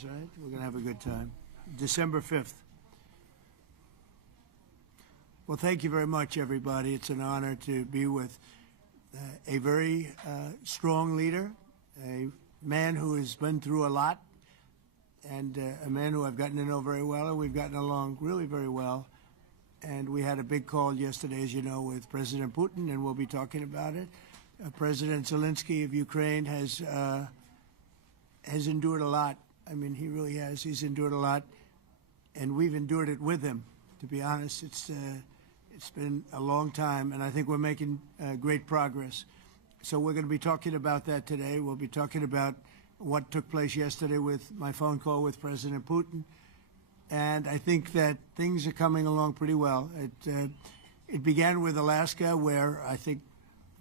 Right? We're going to have a good time. December 5th. Well, thank you very much, everybody. It's an honor to be with a very strong leader, a man who has been through a lot, and a man who I've gotten to know very well, and we've gotten along really very well. And we had a big call yesterday, as you know, with President Putin, and we'll be talking about it. President Zelenskyy of Ukraine has endured a lot. I mean, he really has. He's endured a lot, and we've endured it with him. To be honest, it's been a long time, and I think we're making great progress. So we're going to be talking about that today. We'll be talking about what took place yesterday with my phone call with President Putin, and I think that things are coming along pretty well. It began with Alaska, where I think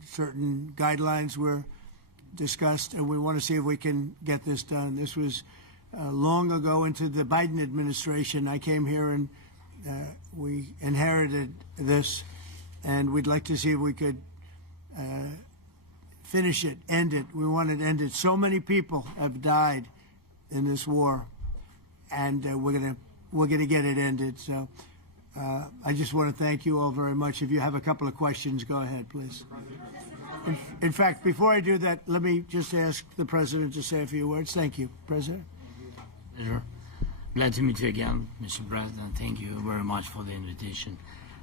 certain guidelines were discussed, and we want to see if we can get this done. This was long ago into the Biden administration. I came here and we inherited this, and we'd like to see if we could finish it, end it. We want it ended. So many people have died in this war, and we're gonna get it ended. So I just want to thank you all very much. If you have a couple of questions, go ahead, please. In fact, before I do that, let me just ask the President to say a few words. Thank you, President. Pleasure. Glad to meet you again, Mr. President. Thank you very much for the invitation.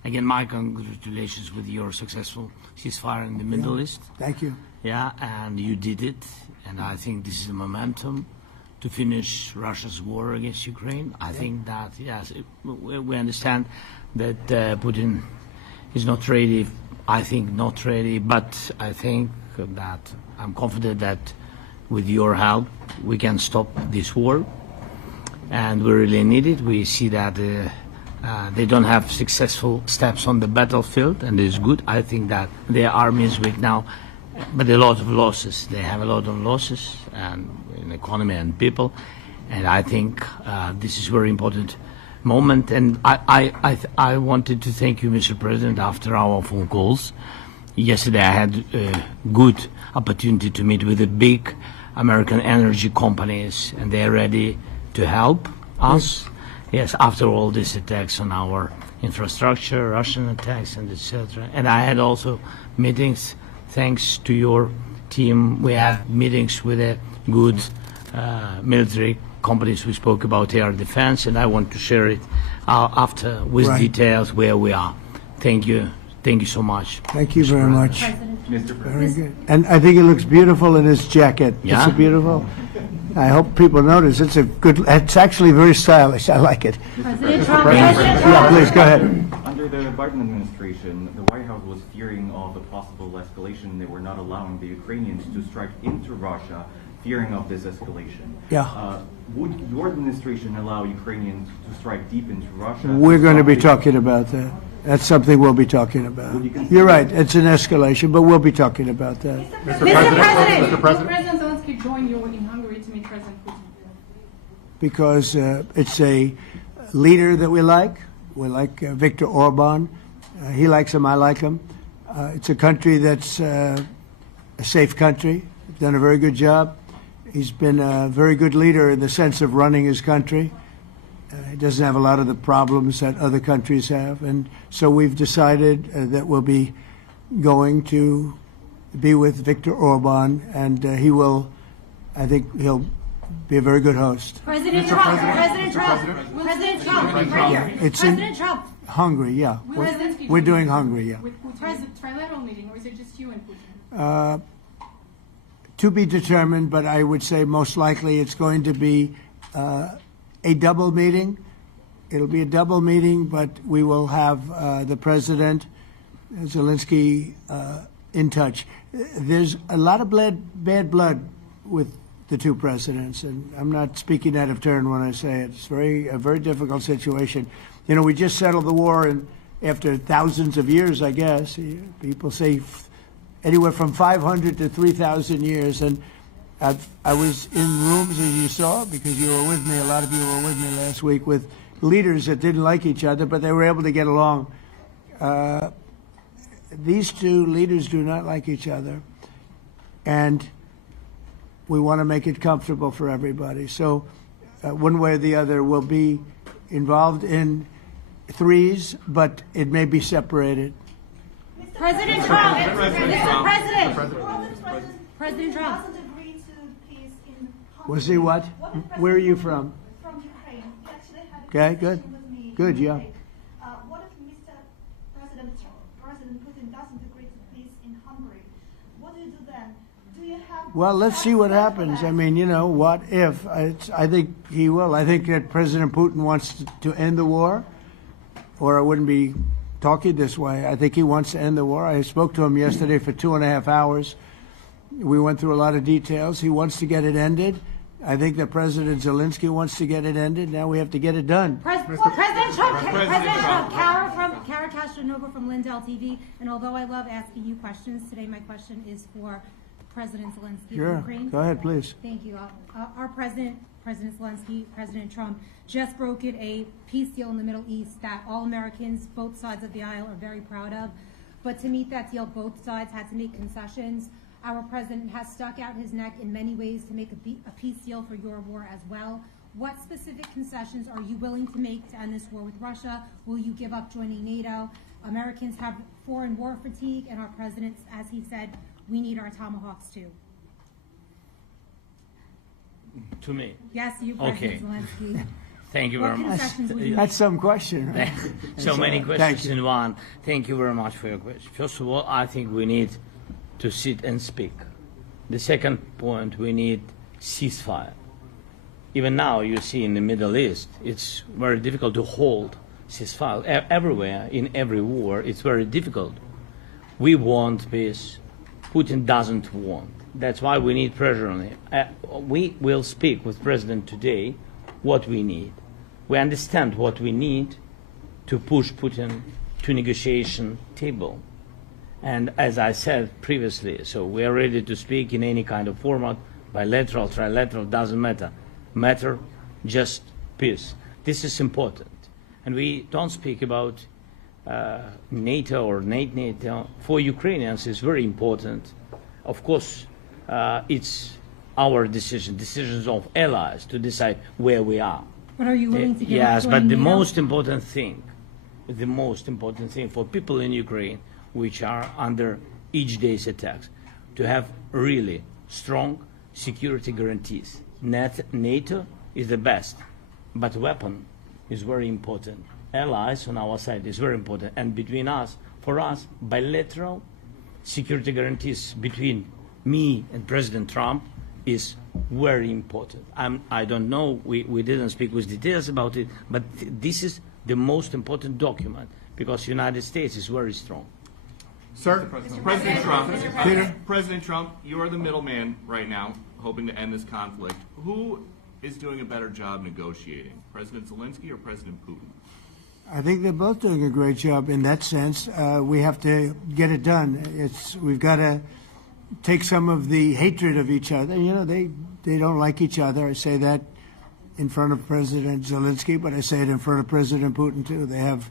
Again, my congratulations with your successful ceasefire in the Middle East. Thank you. Yeah, and you did it, and I think this is the momentum to finish Russia's war against Ukraine. I think that, yes, we understand that Putin is not ready. I think not ready, but I think that I'm confident that with your help, we can stop this war. And we really need it. We see that they don't have successful steps on the battlefield, and it's good. I think that their army is weak now, but a lot of losses. They have a lot of losses and in economy and people, and I think this is a very important moment. And I wanted to thank you, Mr. President, after our phone calls. Yesterday I had a good opportunity to meet with the big American energy companies, and they're ready to help us. Yes, after all these attacks on our infrastructure, Russian attacks, and etc. And I had also meetings, thanks to your team. We had meetings with a good military companies. We spoke about air defense, and I want to share it after with details where we are. Thank you. Thank you so much. Thank you very much. Mr. President. Very good. And I think it looks beautiful in his jacket. Yeah? It's beautiful. I hope people notice. It's actually very stylish. I like it. President Trump. Yeah, please, go ahead. Under the Biden administration, the White House was fearing of the possible escalation. They were not allowing the Ukrainians to strike into Russia, fearing of this escalation. Yeah. Would your administration allow Ukrainians to strike deep into Russia? We're going to be talking about that. That's something we'll be talking about. You're right. It's an escalation, but we'll be talking about that. Mr. President, will President Zelenskyy join you in Hungary to meet President Putin? Because it's a leader that we like. We like Viktor Orban. He likes him. I like him. It's a country that's a safe country. He's done a very good job. He's been a very good leader in the sense of running his country. He doesn't have a lot of the problems that other countries have. And so we've decided that we'll be going to be with Viktor Orban, and I think he'll be a very good host. President Trump, President Trump, President Trump, right here. It's President Trump. Hungary, yeah. We're doing Hungary, yeah. With Putin. Is it a trilateral meeting, or is it just you and Putin? To be determined, but I would say most likely it's going to be a double meeting. It'll be a double meeting, but we will have the President, Zelenskyy, in touch. There's a lot of bad blood with the two presidents, and I'm not speaking out of turn when I say it. It's a very difficult situation. You know, we just settled the war, and after thousands of years, I guess. People say anywhere from 500 to 3,000 years, and I was in rooms, as you saw, because you were with me, a lot of you were with me last week, with leaders that didn't like each other, but they were able to get along. These two leaders do not like each other, and we want to make it comfortable for everybody. So one way or the other, will be involved in threes, but it may be separated. President Trump. Mr. President. President Trump. Was he what? Where are you from? From Ukraine. We actually had Okay, good. with me. Good, yeah. What if Mr. President Putin doesn't agree to peace in Hungary? What do you do then? Do you have? Well, let's see what happens. I mean, you know, what if? I think he will. I think that President Putin wants to end the war, or I wouldn't be talking this way. I think he wants to end the war. I spoke to him yesterday for 2.5 hours. We went through a lot of details. He wants to get it ended. I think that President Zelenskyy wants to get it ended. Now we have to get it done. President Trump, Kara Castronova from Lindell TV. And although I love asking you questions, today my question is for President Zelenskyy Sure. of Ukraine. Go ahead, please. Thank you. Our President Zelenskyy, President Trump, just brokered a peace deal in the Middle East that all Americans, both sides of the aisle, are very proud of. But to meet that deal, both sides had to make concessions. Our president has stuck out his neck in many ways to make a peace deal for your war as well. What specific concessions are you willing to make to end this war with Russia? Will you give up joining NATO? Americans have foreign war fatigue, and our president, as he said, we need our Tomahawks too. To me? Yes, you, President Zelenskyy. Thank you very much. That's some question, right? So many questions in one. Thank you very much for your question. First of all, I think we need to sit and speak. The second point, we need ceasefire. Even now, you see in the Middle East, it's very difficult to hold ceasefire. Everywhere, in every war, it's very difficult. We want peace. Putin doesn't want. That's why we need pressure on him. We will speak with President today what we need. We understand what we need to push Putin to negotiation table. And as I said previously, so we are ready to speak in any kind of format, bilateral, trilateral, doesn't matter, just peace. This is important. And we don't speak about NATO or NATO. For Ukrainians, it's very important. Of course, it's our decisions of allies to decide where we are. But are you willing to give Yes, up but joining the NATO? most important thing for people in Ukraine which are under each day's attacks, to have really strong security guarantees. NATO is the best, but weapon is very important. Allies on our side is very important. And between us, for us, bilateral security guarantees between me and President Trump is very important. I don't know, we didn't speak with details about it, but this is the most important document because the United States is very strong. Sir, President Trump, you are the middleman right now, hoping to end this conflict. Who is doing a better job negotiating, President Zelenskyy or President Putin? I think they're both doing a great job in that sense. We have to get it done. We've got to take some of the hatred of each other. You know, they don't like each other. I say that in front of President Zelenskyy, but I say it in front of President Putin too. They have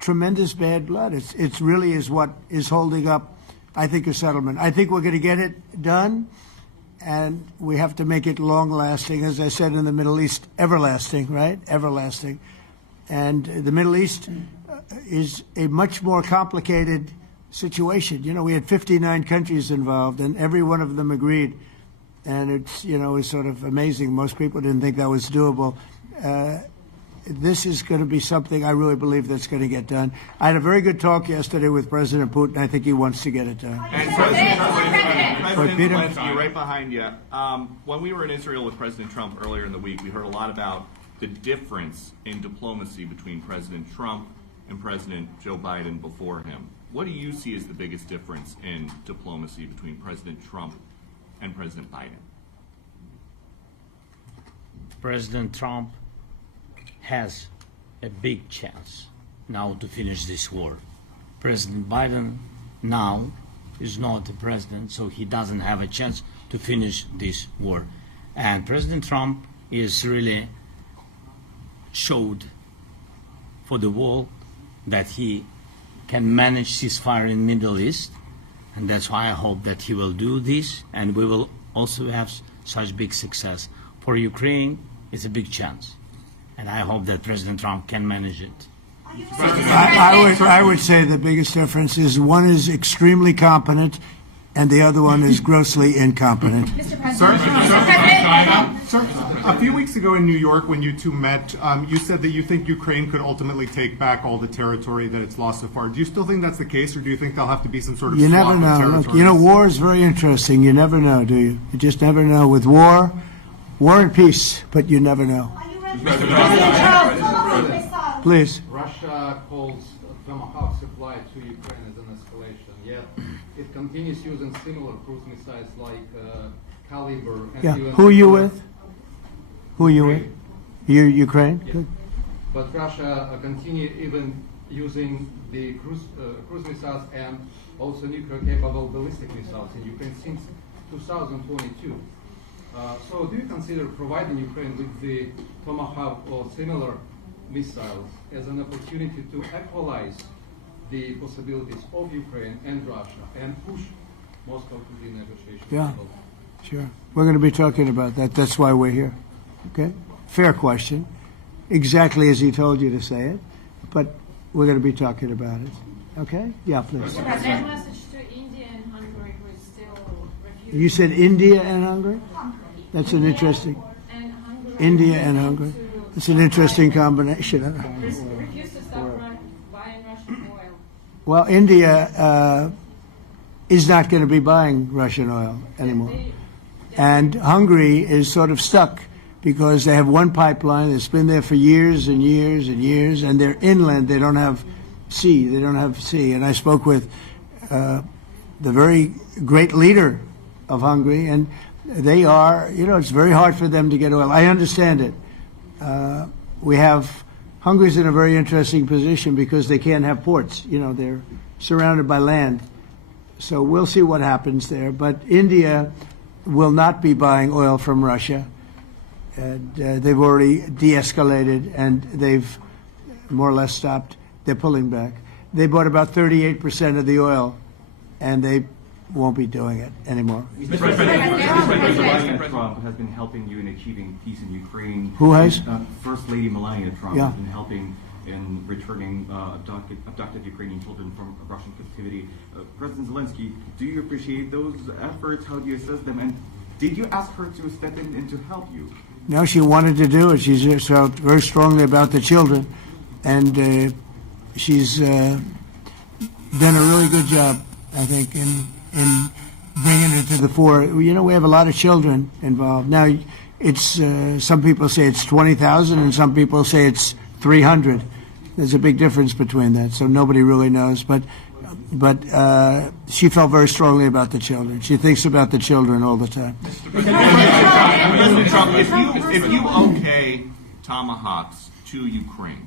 tremendous bad blood. It's really is what is holding up, I think, a settlement. I think we're going to get it done, and we have to make it long-lasting. As I said in the Middle East, everlasting, right? Everlasting. And the Middle East is a much more complicated situation. You know, we had 59 countries involved, and every one of them agreed. And it's, you know, it's sort of amazing. Most people didn't think that was doable. This is going to be something I really believe that's going to get done. I had a very good talk yesterday with President Putin. I think he wants to get it done. And President Zelenskyy, right behind you. When we were in Israel with President Trump earlier in the week, we heard a lot about the difference in diplomacy between President Trump and President Joe Biden before him. What do you see as the biggest difference in diplomacy between President Trump and President Biden? President Trump has a big chance now to finish this war. President Biden now is not the president, so he doesn't have a chance to finish this war. And President Trump is really showed for the world that he can manage ceasefire in Middle East, and that's why I hope that he will do this, and we will also have such big success. For Ukraine, it's a big chance. And I hope that President Trump can manage it. I would say the biggest difference is one is extremely competent and the other one is grossly incompetent. Sir, a few weeks ago in New York when you two met, you said that you think Ukraine could ultimately take back all the territory that it's lost so far. Do you still think that's the case, or do you think there'll have to be some sort of You never swap of know. territories? Look, you know, war is very interesting. You never know, do you? You just never know. With war and peace, but you never know. Please. Russia calls Tomahawk supply to Ukraine as an escalation, yet it continues using similar cruise missiles like Caliber. And Yeah. even Who are you with? Who are you with? You Ukraine? Yeah. Good. But Russia continue even using the cruise missiles and also nuclear-capable ballistic missiles in Ukraine since 2022. So do you consider providing Ukraine with the Tomahawk or similar missiles as an opportunity to equalize the possibilities of Ukraine and Russia and push Moscow to the negotiation Yeah. table? Sure. We're going to be talking about that. That's why we're here. Okay? Fair question. Exactly as he told you to say it. But we're going to be talking about it. Okay? Yeah, please. Mr. President, message to India and Hungary who is still refusing. You said India and Hungary? That's an interesting. India and Hungary. It's an interesting combination. Refuse to stop buying Russian oil. Well, India is not going to be buying Russian oil anymore. And Hungary is sort of stuck because they have one pipeline that's been there for years and years and years, and they're inland. They don't have sea. They don't have sea. And I spoke with the very great leader of Hungary, and they are, you know, it's very hard for them to get oil. I understand it. Hungary's in a very interesting position because they can't have ports. You know, they're surrounded by land. So we'll see what happens there. But India will not be buying oil from Russia. And they've already de-escalated, and they've more or less stopped. They're pulling back. They bought about 38% of the oil, and they won't be doing it anymore. Mr. President Trump has been helping you in achieving peace in Ukraine. Who has? First Lady Melania Trump Yeah. has been helping in returning abducted Ukrainian children from Russian captivity. President Zelenskyy, do you appreciate those efforts? How do you assess them? And did you ask her to step in and to help you? No, she wanted to do it. She just felt very strongly about the children, and she's done a really good job, I think, in bringing it to the fore. You know, we have a lot of children involved. Now, it's some people say it's 20,000, and some people say it's 300. There's a big difference between that, so nobody really knows. But she felt very strongly about the children. She thinks about the children all the time. President Trump, if you okay Tomahawks to Ukraine,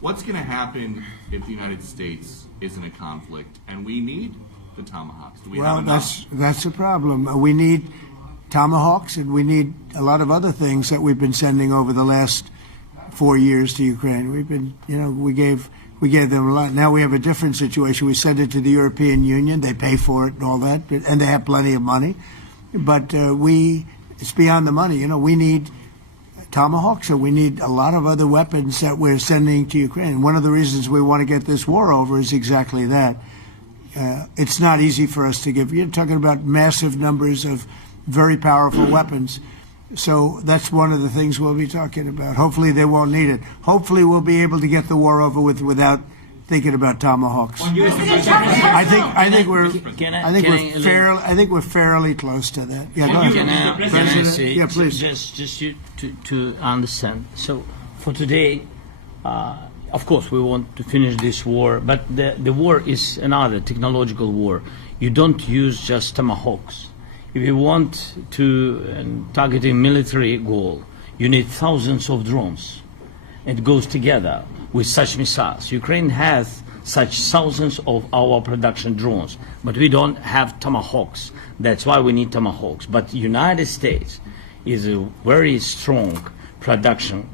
what's going to happen if the United States is in a conflict and we need the Tomahawks? Do we have enough? That's a problem. We need Tomahawks, and we need a lot of other things that we've been sending over the last 4 years to Ukraine. We've been, you know, we gave them a lot. Now we have a different situation. We send it to the European Union. They pay for it and all that, and they have plenty of money. But it's beyond the money. You know, we need Tomahawks, and we need a lot of other weapons that we're sending to Ukraine. One of the reasons we want to get this war over is exactly that. It's not easy for us to give. You're talking about massive numbers of very powerful weapons. So that's one of the things we'll be talking about. Hopefully they won't need it. Hopefully we'll be able to get the war over with without thinking about Tomahawks. I think we're fairly close to that. Yeah, go ahead. Can I say, yeah, please. Just to understand. So for today, of course, we want to finish this war, but the war is another technological war. You don't use just Tomahawks. If you want to target a military goal, you need thousands of drones. It goes together with such missiles. Ukraine has such thousands of our production drones, but we don't have Tomahawks. That's why we need Tomahawks. But the United States is a very strong production,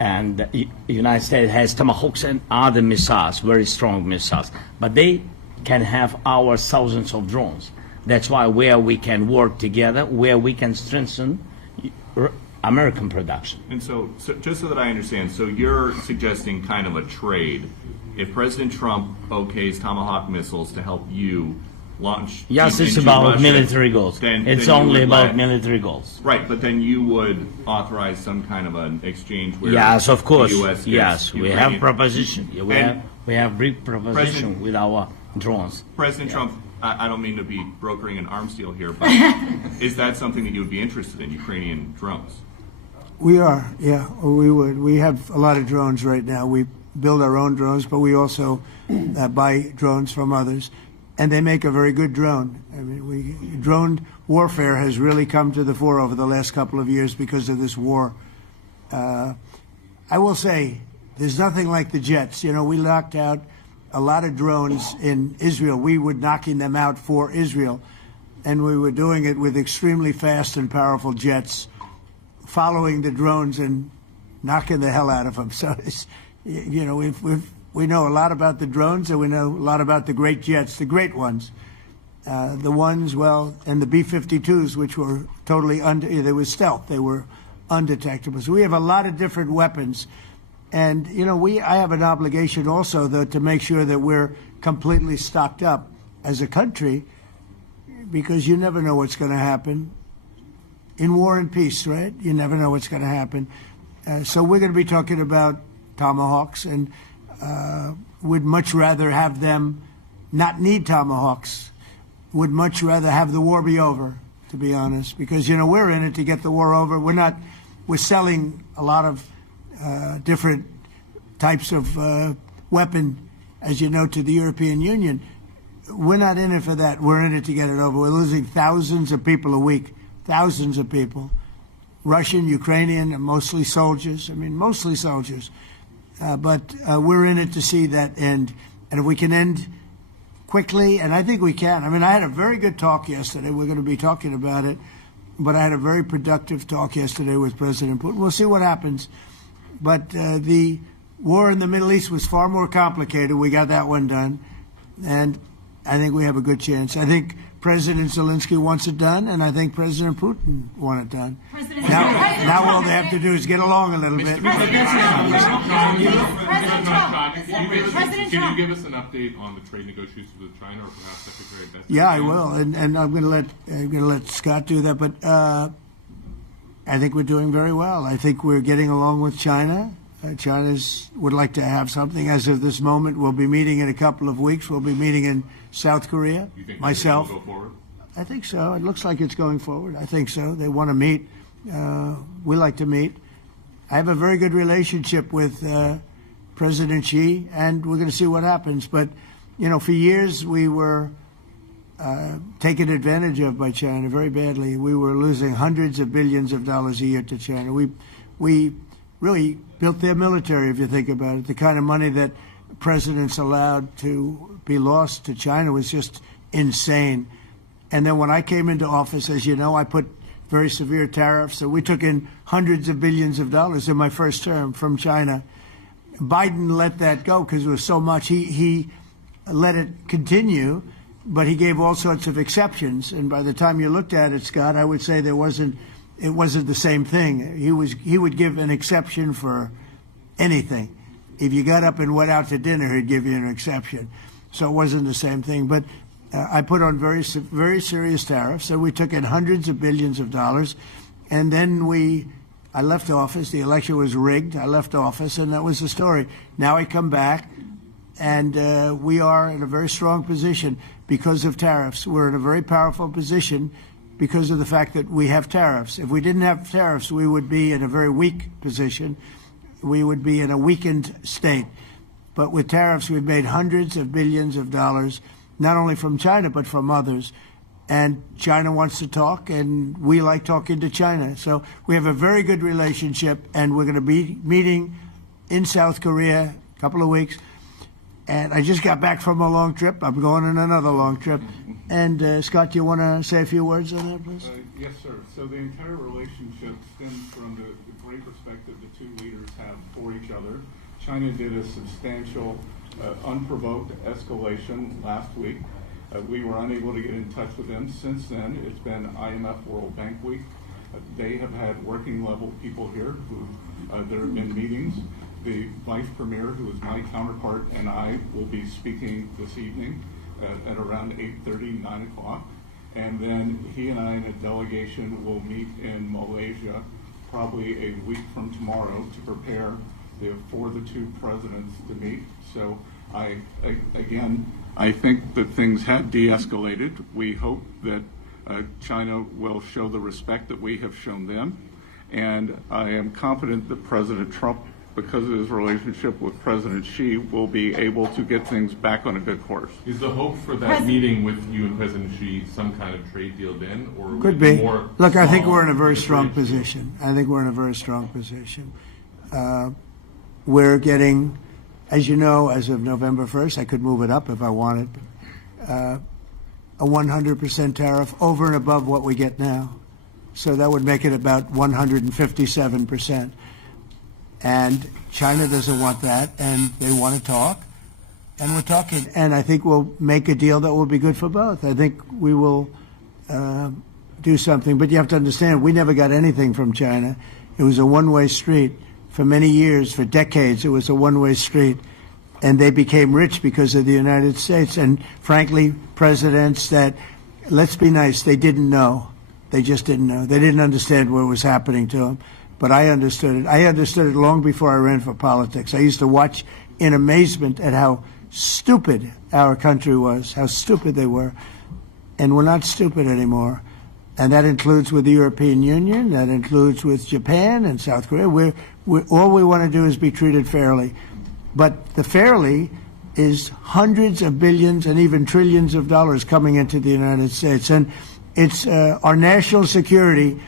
and the United States has Tomahawks and other missiles, very strong missiles, but they can have our thousands of drones. That's why where we can work together, where we can strengthen American production. And so just so that I understand, so you're suggesting kind of a trade. If President Trump okays Tomahawk missiles to help you launch... Yes, it's into about Russia, military goals. It's only about military goals. Right, but then you would authorize some kind of an exchange where... Yes, of course. The U.S. Yes, we have proposition. We have big proposition with our drones. President Trump, I don't mean to be brokering an arms deal here, but is that something that you would be interested in, Ukrainian drones? We are, yeah, we would. We have a lot of drones right now. We build our own drones, but we also buy drones from others, and they make a very good drone. I mean, drone warfare has really come to the fore over the last couple of years because of this war. I will say, there's nothing like the jets. You know, we knocked out a lot of drones in Israel. We were knocking them out for Israel, and we were doing it with extremely fast and powerful jets, following the drones and knocking the hell out of them. So, you know, we know a lot about the drones, and we know a lot about the great jets, the great ones. The ones, well, and the B-52s, which were totally they were stealth. They were undetectable. So we have a lot of different weapons. And, you know, I have an obligation also, though, to make sure that we're completely stocked up as a country, because you never know what's going to happen. In war and peace, right? You never know what's going to happen. So we're going to be talking about Tomahawks, and would much rather have them not need Tomahawks. Would much rather have the war be over, to be honest, because, you know, we're in it to get the war over. We're selling a lot of different types of weapon, as you know, to the European Union. We're not in it for that. We're in it to get it over. We're losing thousands of people a week, thousands of people, Russian, Ukrainian, and mostly soldiers. I mean, mostly soldiers. But we're in it to see that end. And if we can end quickly, and I think we can. I mean, I had a very good talk yesterday. We're going to be talking about it. But I had a very productive talk yesterday with President Putin. We'll see what happens. But the war in the Middle East was far more complicated. We got that one done. And I think we have a good chance. I think President Zelenskyy wants it done, and I think President Putin wants it done. Now all they have to do is get along a little bit. Can you give us an update on the trade negotiations with China, or perhaps Secretary Bethesda? Yeah, I will, and I'm going to let Scott do that. But I think we're doing very well. I think we're getting along with China. China would like to have something. As of this moment, we'll be meeting in a couple of weeks. We'll be meeting in South Korea. You think myself. Will go forward? I think so. It looks like it's going forward. I think so. They want to meet. We like to meet. I have a very good relationship with President Xi, and we're going to see what happens. But, you know, for years we were taken advantage of by China very badly. We were losing hundreds of billions of dollars a year to China. We really built their military, if you think about it. The kind of money that presidents allowed to be lost to China was just insane. And then when I came into office, as you know, I put very severe tariffs. So we took in hundreds of billions of dollars in my first term from China. Biden let that go because it was so much. He let it continue, but he gave all sorts of exceptions. And by the time you looked at it, Scott, I would say it wasn't the same thing. He would give an exception for anything. If you got up and went out to dinner, he'd give you an exception. So it wasn't the same thing. But I put on very serious tariffs. So we took in hundreds of billions of dollars. And then I left office. The election was rigged. I left office, and that was the story. Now I come back, and we are in a very strong position because of tariffs. We're in a very powerful position because of the fact that we have tariffs. If we didn't have tariffs, we would be in a very weak position. We would be in a weakened state. But with tariffs, we've made hundreds of billions of dollars, not only from China, but from others. And China wants to talk, and we like talking to China. So we have a very good relationship, and we're going to be meeting in South Korea a couple of weeks. And I just got back from a long trip. I'm going on another long trip. And Scott, do you want to say a few words on that, please? Yes, sir. So the entire relationship stems from the great perspective the two leaders have for each other. China did a substantial, unprovoked escalation last week. We were unable to get in touch with them. Since then, it's been IMF World Bank Week. They have had working level people here who there have been meetings. The Vice Premier, who is my counterpart, and I will be speaking this evening at around 8:30, 9 o'clock. And then he and I and a delegation will meet in Malaysia probably a week from tomorrow to prepare for the two presidents to meet. So I think that things have de-escalated. We hope that China will show the respect that we have shown them. And I am confident that President Trump, because of his relationship with President Xi, will be able to get things back on a good course. Is the hope for that meeting with you and President Xi some kind of trade deal then? Or Could be. More Look, I think we're in a very strong position. We're getting, as you know, as of November 1st, I could move it up if I wanted, a 100% tariff over and above what we get now. So that would make it about 157%. And China doesn't want that, and they want to talk, and we're talking. And I think we'll make a deal that will be good for both. I think we will do something. But you have to understand, we never got anything from China. It was a one-way street. For many years, for decades, it was a one-way street. And they became rich because of the United States. And frankly, presidents that, let's be nice, they didn't know. They just didn't know. They didn't understand what was happening to them. But I understood it. I understood it long before I ran for politics. I used to watch in amazement at how stupid our country was, how stupid they were. And we're not stupid anymore. And that includes with the European Union, that includes with Japan and South Korea. All we want to do is be treated fairly. But the fairly is hundreds of billions and even trillions of dollars coming into the United States. And it's our national security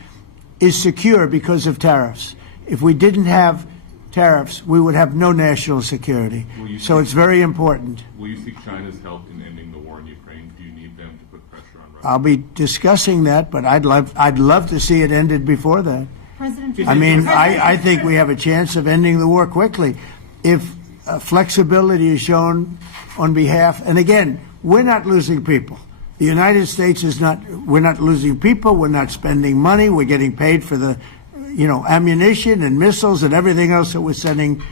is secure because of tariffs. If we didn't have tariffs, we would have no national security. So it's very important. Will you seek China's help in ending the war in Ukraine? Do you need them to put pressure on Russia? I'll be discussing that, but I'd love to see it ended before that. I mean, I think we have a chance of ending the war quickly if flexibility is shown on behalf. And again, we're not losing people. The United States is not. We're not losing people. We're not spending money. We're getting paid for the, ammunition and missiles and everything else that we're sending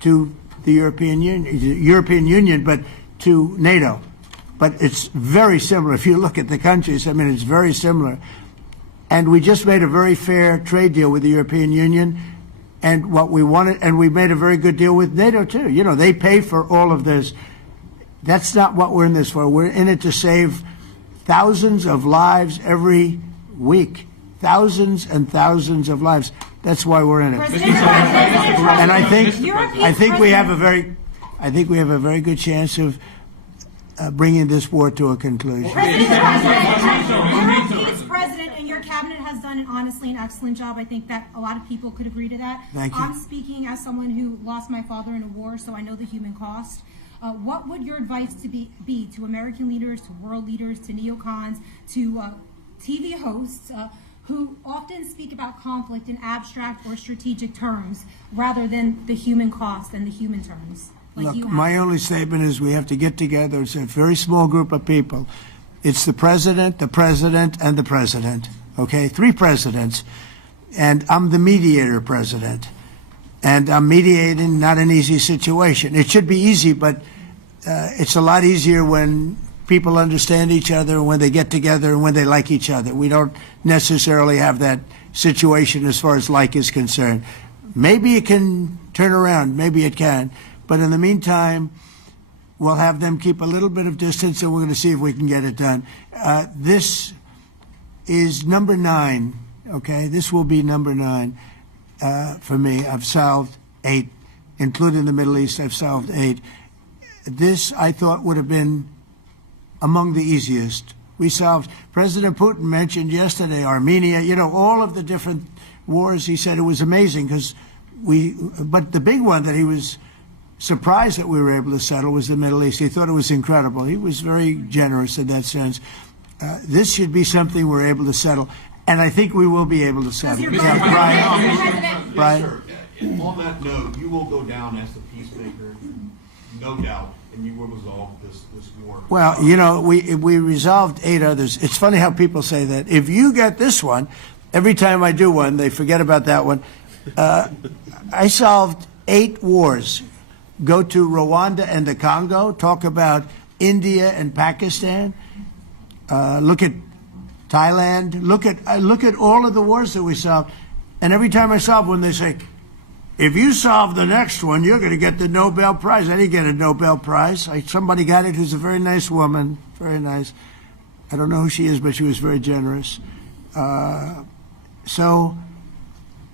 to the European Union, but to NATO. But it's very similar. If you look at the countries, I mean, it's very similar. And we just made a very fair trade deal with the European Union, and what we wanted, and we made a very good deal with NATO too. They pay for all of this. That's not what we're in this for. We're in it to save thousands of lives every week. Thousands and thousands of lives. That's why we're in it. And I think we have a very good chance of bringing this war to a conclusion. President, and your cabinet has done honestly an excellent job. I think that a lot of people could agree to that. Thank you. I'm speaking as someone who lost my father in a war, so I know the human cost. What would your advice be to American leaders, to world leaders, to neocons, to TV hosts who often speak about conflict in abstract or strategic terms rather than the human cost and the human terms? Look, my only statement is we have to get together. It's a very small group of people. It's the president, and the president. Okay, 3 presidents. And I'm the mediator president. And I'm mediating not an easy situation. It should be easy, but it's a lot easier when people understand each other, when they get together, and when they like each other. We don't necessarily have that situation as far as like is concerned. Maybe it can turn around. Maybe it can. But in the meantime, we'll have them keep a little bit of distance, and we're going to see if we can get it done. This is number 9, okay? This will be number 9 for me. I've solved 8, including the Middle East. I've solved 8. This, I thought, would have been among the easiest. We solved, President Putin mentioned yesterday Armenia, all of the different wars. He said it was amazing but the big one that he was surprised that we were able to settle was the Middle East. He thought it was incredible. He was very generous in that sense. This should be something we're able to settle, and I think we will be able to settle. Yes, sir. On that note, you will go down as the peacemaker, no doubt, and you will resolve this war. Well, we resolved 8 others. It's funny how people say that. If you get this one, every time I do one, they forget about that one. I solved 8 wars. Go to Rwanda and the Congo, talk about India and Pakistan, look at Thailand, look at all of the wars that we solved. And every time I solve one, they say, if you solve the next one, you're going to get the Nobel Prize. I didn't get a Nobel Prize. Somebody got it who's a very nice woman, very nice. I don't know who she is, but she was very generous. So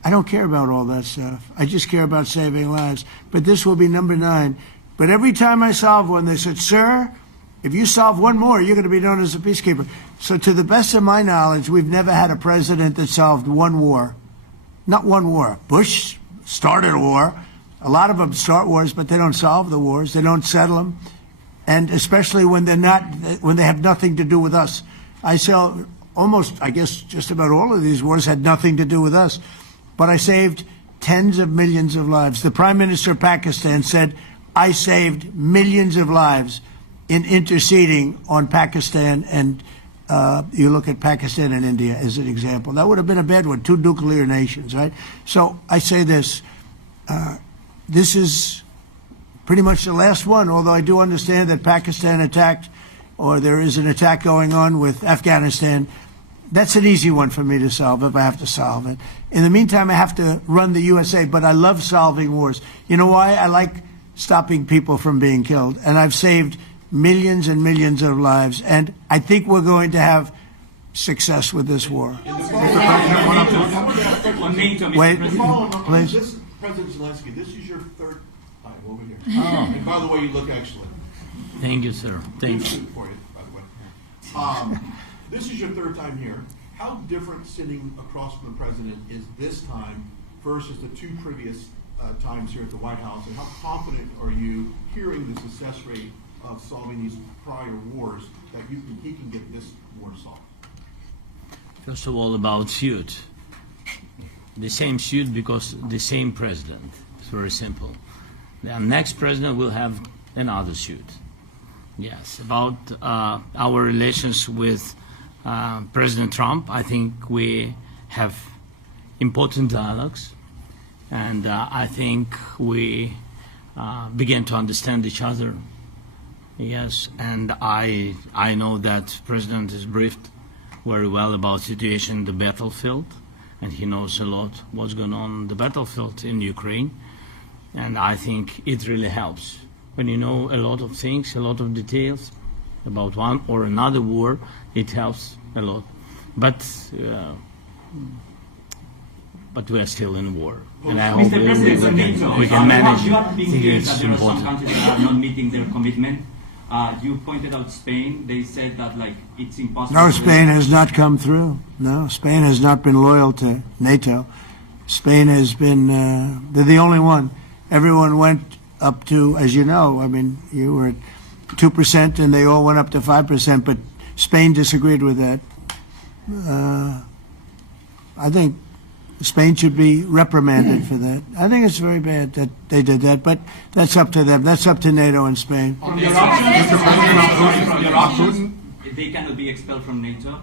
I don't care about all that stuff. I just care about saving lives. But this will be number 9. But every time I solve one, they said, sir, if you solve one more, you're going to be known as a peacekeeper. So to the best of my knowledge, we've never had a president that solved one war. Not one war. Bush started a war. A lot of them start wars, but they don't solve the wars. They don't settle them. And especially when they have nothing to do with us. I saw almost, I guess, just about all of these wars had nothing to do with us. But I saved tens of millions of lives. The Prime Minister of Pakistan said, I saved millions of lives in interceding on Pakistan, and you look at Pakistan and India as an example. That would have been a bad one, 2 nuclear nations, right? So I say this, this is pretty much the last one, although I do understand that Pakistan attacked, or there is an attack going on with Afghanistan. That's an easy one for me to solve if I have to solve it. In the meantime, I have to run the USA, but I love solving wars. You know why? I like stopping people from being killed, and I've saved millions and millions of lives, and I think we're going to have success with this war. Wait, please. President Zelenskyy, this is your 3rd time over here. Oh. And by the way, you look excellent. Thank you, sir. Thank you. For you, by the way. This is your 3rd time here. How different sitting across from the president is this time versus the 2 previous times here at the White House, and how confident are you hearing the success rate of solving these prior wars that he can get this war solved? First of all, about suit. The same suit because the same president. It's very simple. The next president will have another suit. Yes, about our relations with President Trump, I think we have important dialogues, and I think we begin to understand each other. Yes, and I know that President is briefed very well about situation in the battlefield, and he knows a lot what's going on the battlefield in Ukraine, and I think it really helps. When you know a lot of things, a lot of details about one or another war, it helps a lot. But we are still in war, and I hope we can manage. You are being clear that there are some countries that are not meeting their commitment. You pointed out Spain. They said that it's impossible. No, Spain has not come through. No, Spain has not been loyal to NATO. Spain has been, they're the only one. Everyone went up to, as you know, I mean, you were at 2% and they all went up to 5%, but Spain disagreed with that. I think Spain should be reprimanded for that. I think it's very bad that they did that, but that's up to them. That's up to NATO and Spain. They cannot be expelled from NATO.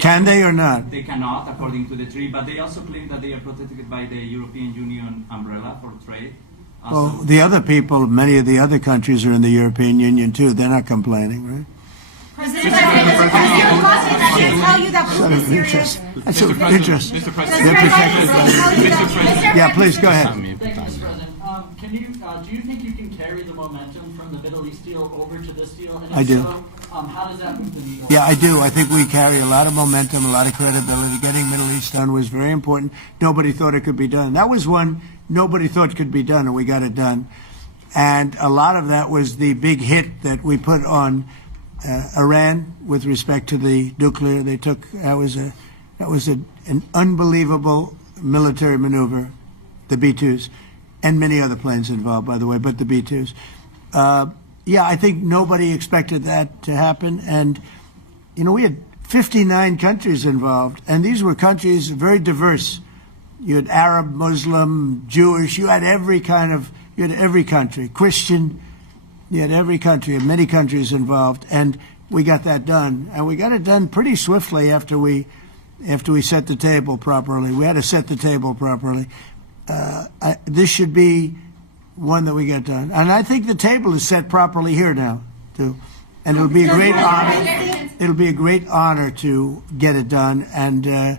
Can they or not? They cannot, according to the treaty, but they also claim that they are protected by the European Union umbrella for trade. Well, the other people, many of the other countries are in the European Union too. They're not complaining, right? President Putin tell you that Putin is serious. That's interesting. Mr. President. Yeah, please go ahead. Thank you, Mr. President. Do you think you can carry the momentum from the Middle East deal over to this deal? And I do. So, how does that move the needle? Yeah, I do. I think we carry a lot of momentum, a lot of credibility. Getting Middle East done was very important. Nobody thought it could be done. That was one nobody thought could be done, and we got it done. And a lot of that was the big hit that we put on Iran with respect to the nuclear. They took that was an unbelievable military maneuver, the B-2s, and many other planes involved, by the way, but the B-2s. Yeah, I think nobody expected that to happen, and we had 59 countries involved, and these were countries very diverse. You had Arab, Muslim, Jewish. You had every country, Christian. You had every country, and many countries involved, and we got that done. And we got it done pretty swiftly after we after we set the table properly. We had to set the table properly. This should be one that we get done. And I think the table is set properly here now, too. And it'll be a great honor. It'll be a great honor to get it done. And the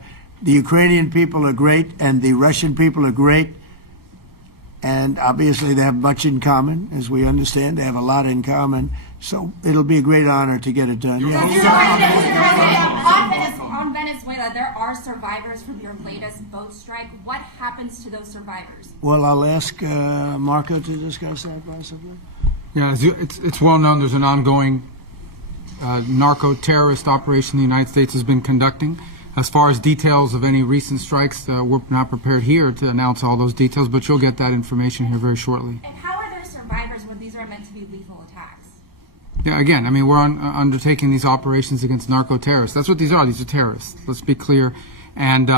Ukrainian people are great, and the Russian people are great. And obviously they have much in common, as we understand. They have a lot in common. So it'll be a great honor to get it done. Yeah. On Venezuela, there are survivors from your latest boat strike. What happens to those survivors? Well, I'll ask Marco to discuss that possibly. Yeah, it's well known there's an ongoing narco-terrorist operation the United States has been conducting. As far as details of any recent strikes, we're not prepared here to announce all those details, but you'll get that information here very shortly. And how are there survivors when these are meant to be lethal attacks? Yeah, again, I mean, we're undertaking these operations against narco-terrorists. That's what these are. These are terrorists. Let's be clear. And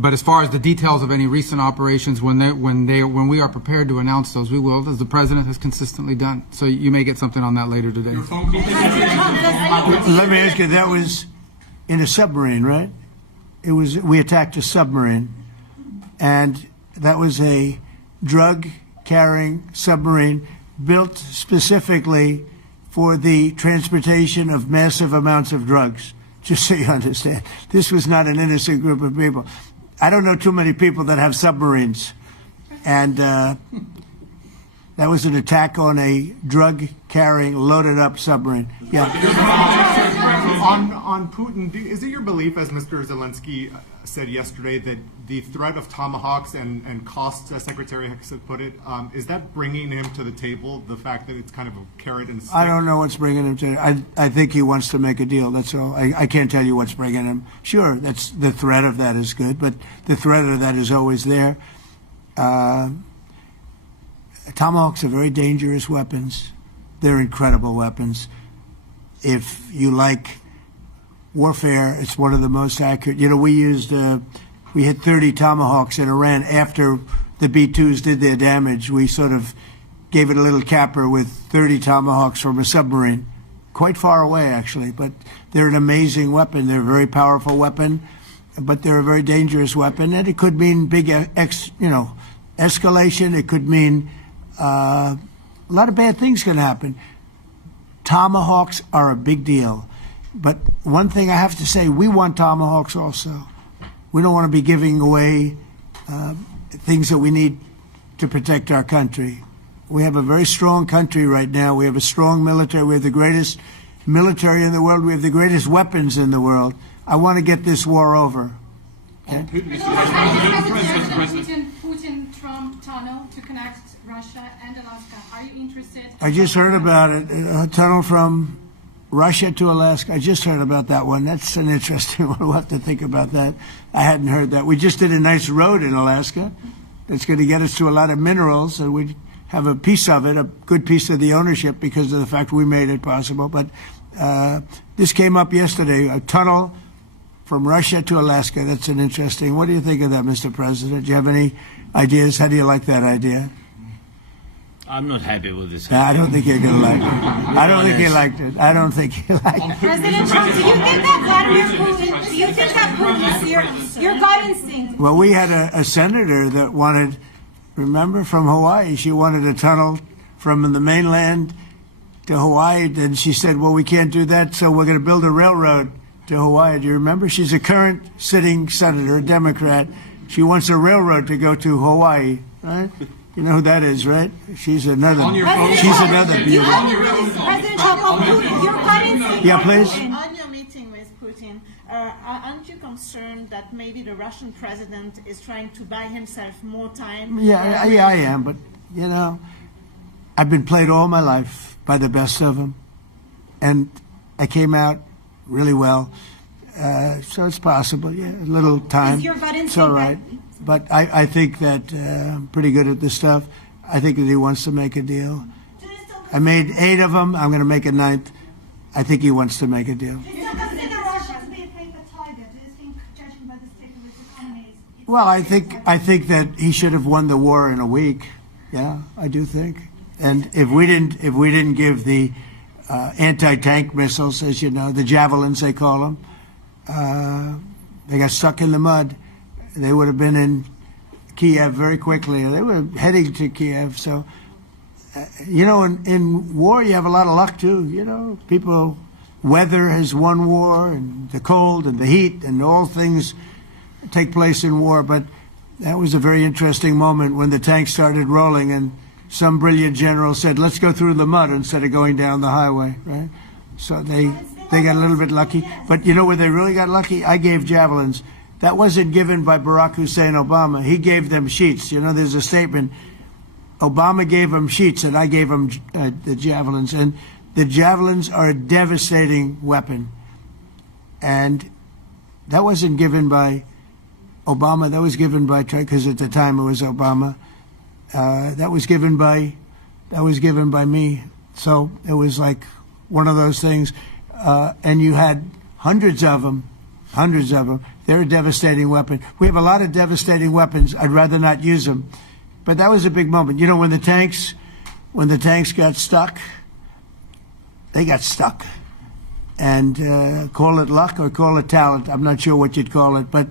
but as far as the details of any recent operations, when we are prepared to announce those, we will, as the president has consistently done. So you may get something on that later today. Let me ask you, that was in a submarine, right? It was. We attacked a submarine, and that was a drug-carrying submarine built specifically for the transportation of massive amounts of drugs. Just so you understand, this was not an innocent group of people. I don't know too many people that have submarines, and that was an attack on a drug-carrying, loaded-up submarine. Yeah. On Putin, is it your belief, as Mr. Zelenskyy said yesterday, that the threat of tomahawks and costs, as Secretary Hicks had put it, is that bringing him to the table, the fact that it's kind of a carrot and stick? I don't know what's bringing him to it. I think he wants to make a deal, that's all. I can't tell you what's bringing him. Sure, that's the threat of that is good, but the threat of that is always there. Tomahawks are very dangerous weapons. They're incredible weapons. If you like warfare, it's one of the most accurate. You know, we hit 30 Tomahawks in Iran after the B-2s did their damage. We sort of gave it a little capper with 30 Tomahawks from a submarine, quite far away actually, but they're an amazing weapon. They're a very powerful weapon, but they're a very dangerous weapon, and it could mean big, escalation. It could mean a lot of bad things can happen. Tomahawks are a big deal. But one thing I have to say, we want Tomahawks also. We don't want to be giving away things that we need to protect our country. We have a very strong country right now. We have a strong military. We have the greatest military in the world. We have the greatest weapons in the world. I want to get this war over. Okay? Putin-Trump tunnel to connect Russia and Alaska. Are you interested? I just heard about it. A tunnel from Russia to Alaska. I just heard about that one. That's an interesting one. We'll have to think about that. I hadn't heard that. We just did a nice road in Alaska that's going to get us to a lot of minerals, and we have a piece of it, a good piece of the ownership because of the fact we made it possible. But this came up yesterday, a tunnel from Russia to Alaska. That's an interesting. What do you think of that, Mr. President? Do you have any ideas? How do you like that idea? I'm not happy with this. I don't think you're going to like it. I don't think you liked it. I don't think you liked it. President Trump, do you think that Vladimir Putin, do you think that Putin is your gut instinct? Well, we had a senator that wanted, remember, from Hawaii, she wanted a tunnel from the mainland to Hawaii, and she said, well, we can't do that, so we're going to build a railroad to Hawaii. Do you remember? She's a current sitting senator, a Democrat. She wants a railroad to go to Hawaii, right? You know who that is, right? She's another. She's another. President Trump, Putin, your gut instinct. Yeah, please. On your meeting with Putin, aren't you concerned that maybe the Russian president is trying to buy himself more time? Yeah, I am, but you know, I've been played all my life by the best of them, and I came out really well. So it's possible. Yeah, a little time. Is your gut instinct it's all right. But I think that I'm pretty good at this stuff. I think that he wants to make a deal. I made 8 of them. I'm going to make a 9th. I think he wants to make a deal. Do you consider Russia to be a paper tiger? Do you think, judging by the state of its economy, well, I think that he should have won the war in a week. Yeah, I do think. And if we didn't give the anti-tank missiles, as you know, the javelins they call them, They got stuck in the mud. They would have been in Kiev very quickly. They were heading to Kiev. So, you know, in war, you have a lot of luck, too. You know, weather has won war, and the cold and the heat and all things take place in war. But that was a very interesting moment when the tanks started rolling and some brilliant general said, let's go through the mud instead of going down the highway, right? So they got a little bit lucky. But you know where they really got lucky? I gave javelins. That wasn't given by Barack Hussein Obama. He gave them sheets. You know, there's a statement. Obama gave them sheets and I gave them the javelins. And the javelins are a devastating weapon. And that wasn't given by Obama. That was given by, because at the time it was Obama. That was given by me. So it was like one of those things. And you had hundreds of them. They're a devastating weapon. We have a lot of devastating weapons. I'd rather not use them. But that was a big moment. You know, when the tanks got stuck, they got stuck. And call it luck or call it talent. I'm not sure what you'd call it, but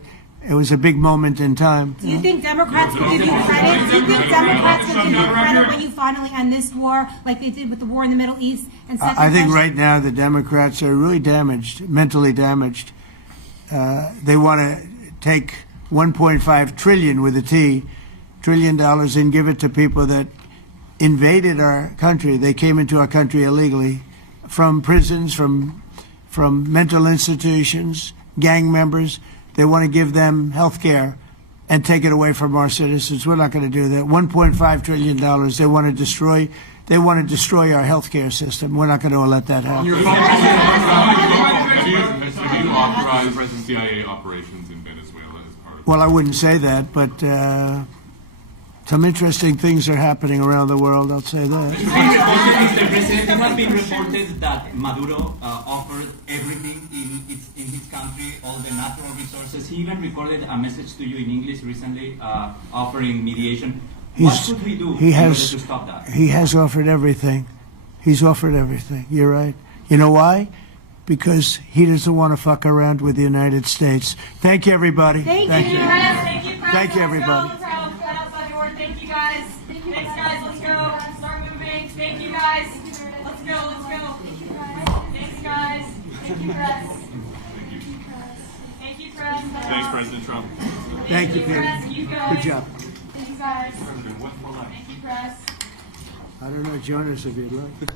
it was a big moment in time. Do you think Democrats will give you credit? Do you think Democrats will give you credit when you finally end this war, like they did with the war in the Middle East? And I think right now the Democrats are really damaged, mentally damaged. They want to take $1.5 trillion with a T, $1 trillion, and give it to people that invaded our country. They came into our country illegally from prisons, from mental institutions, gang members. They want to give them health care and take it away from our citizens. We're not going to do that. $1.5 trillion. They want to destroy our health care system. We're not going to let that happen. Have you authorized CIA operations in Venezuela as part of? Well, I wouldn't say that, but some interesting things are happening around the world. I'll say that. Mr. President, it has been reported that Maduro offered everything in his country, all the natural resources. He even recorded a message to you in English recently, offering mediation. What should we do in order to stop that? He has offered everything. He's offered everything. You're right. You know why? Because he doesn't want to fuck around with the United States. Thank you, everybody. Thank you. Thank you, everybody. Thank you, guys. Thanks, guys. Let's go. Start moving. Thank you, guys. Let's go. Thanks, guys. Thank you, press. Thank you, press. Thanks, President Trump. Thank you, Peter. Good job. Thank you, guys. Thank you, press. I don't know, join us if you'd like.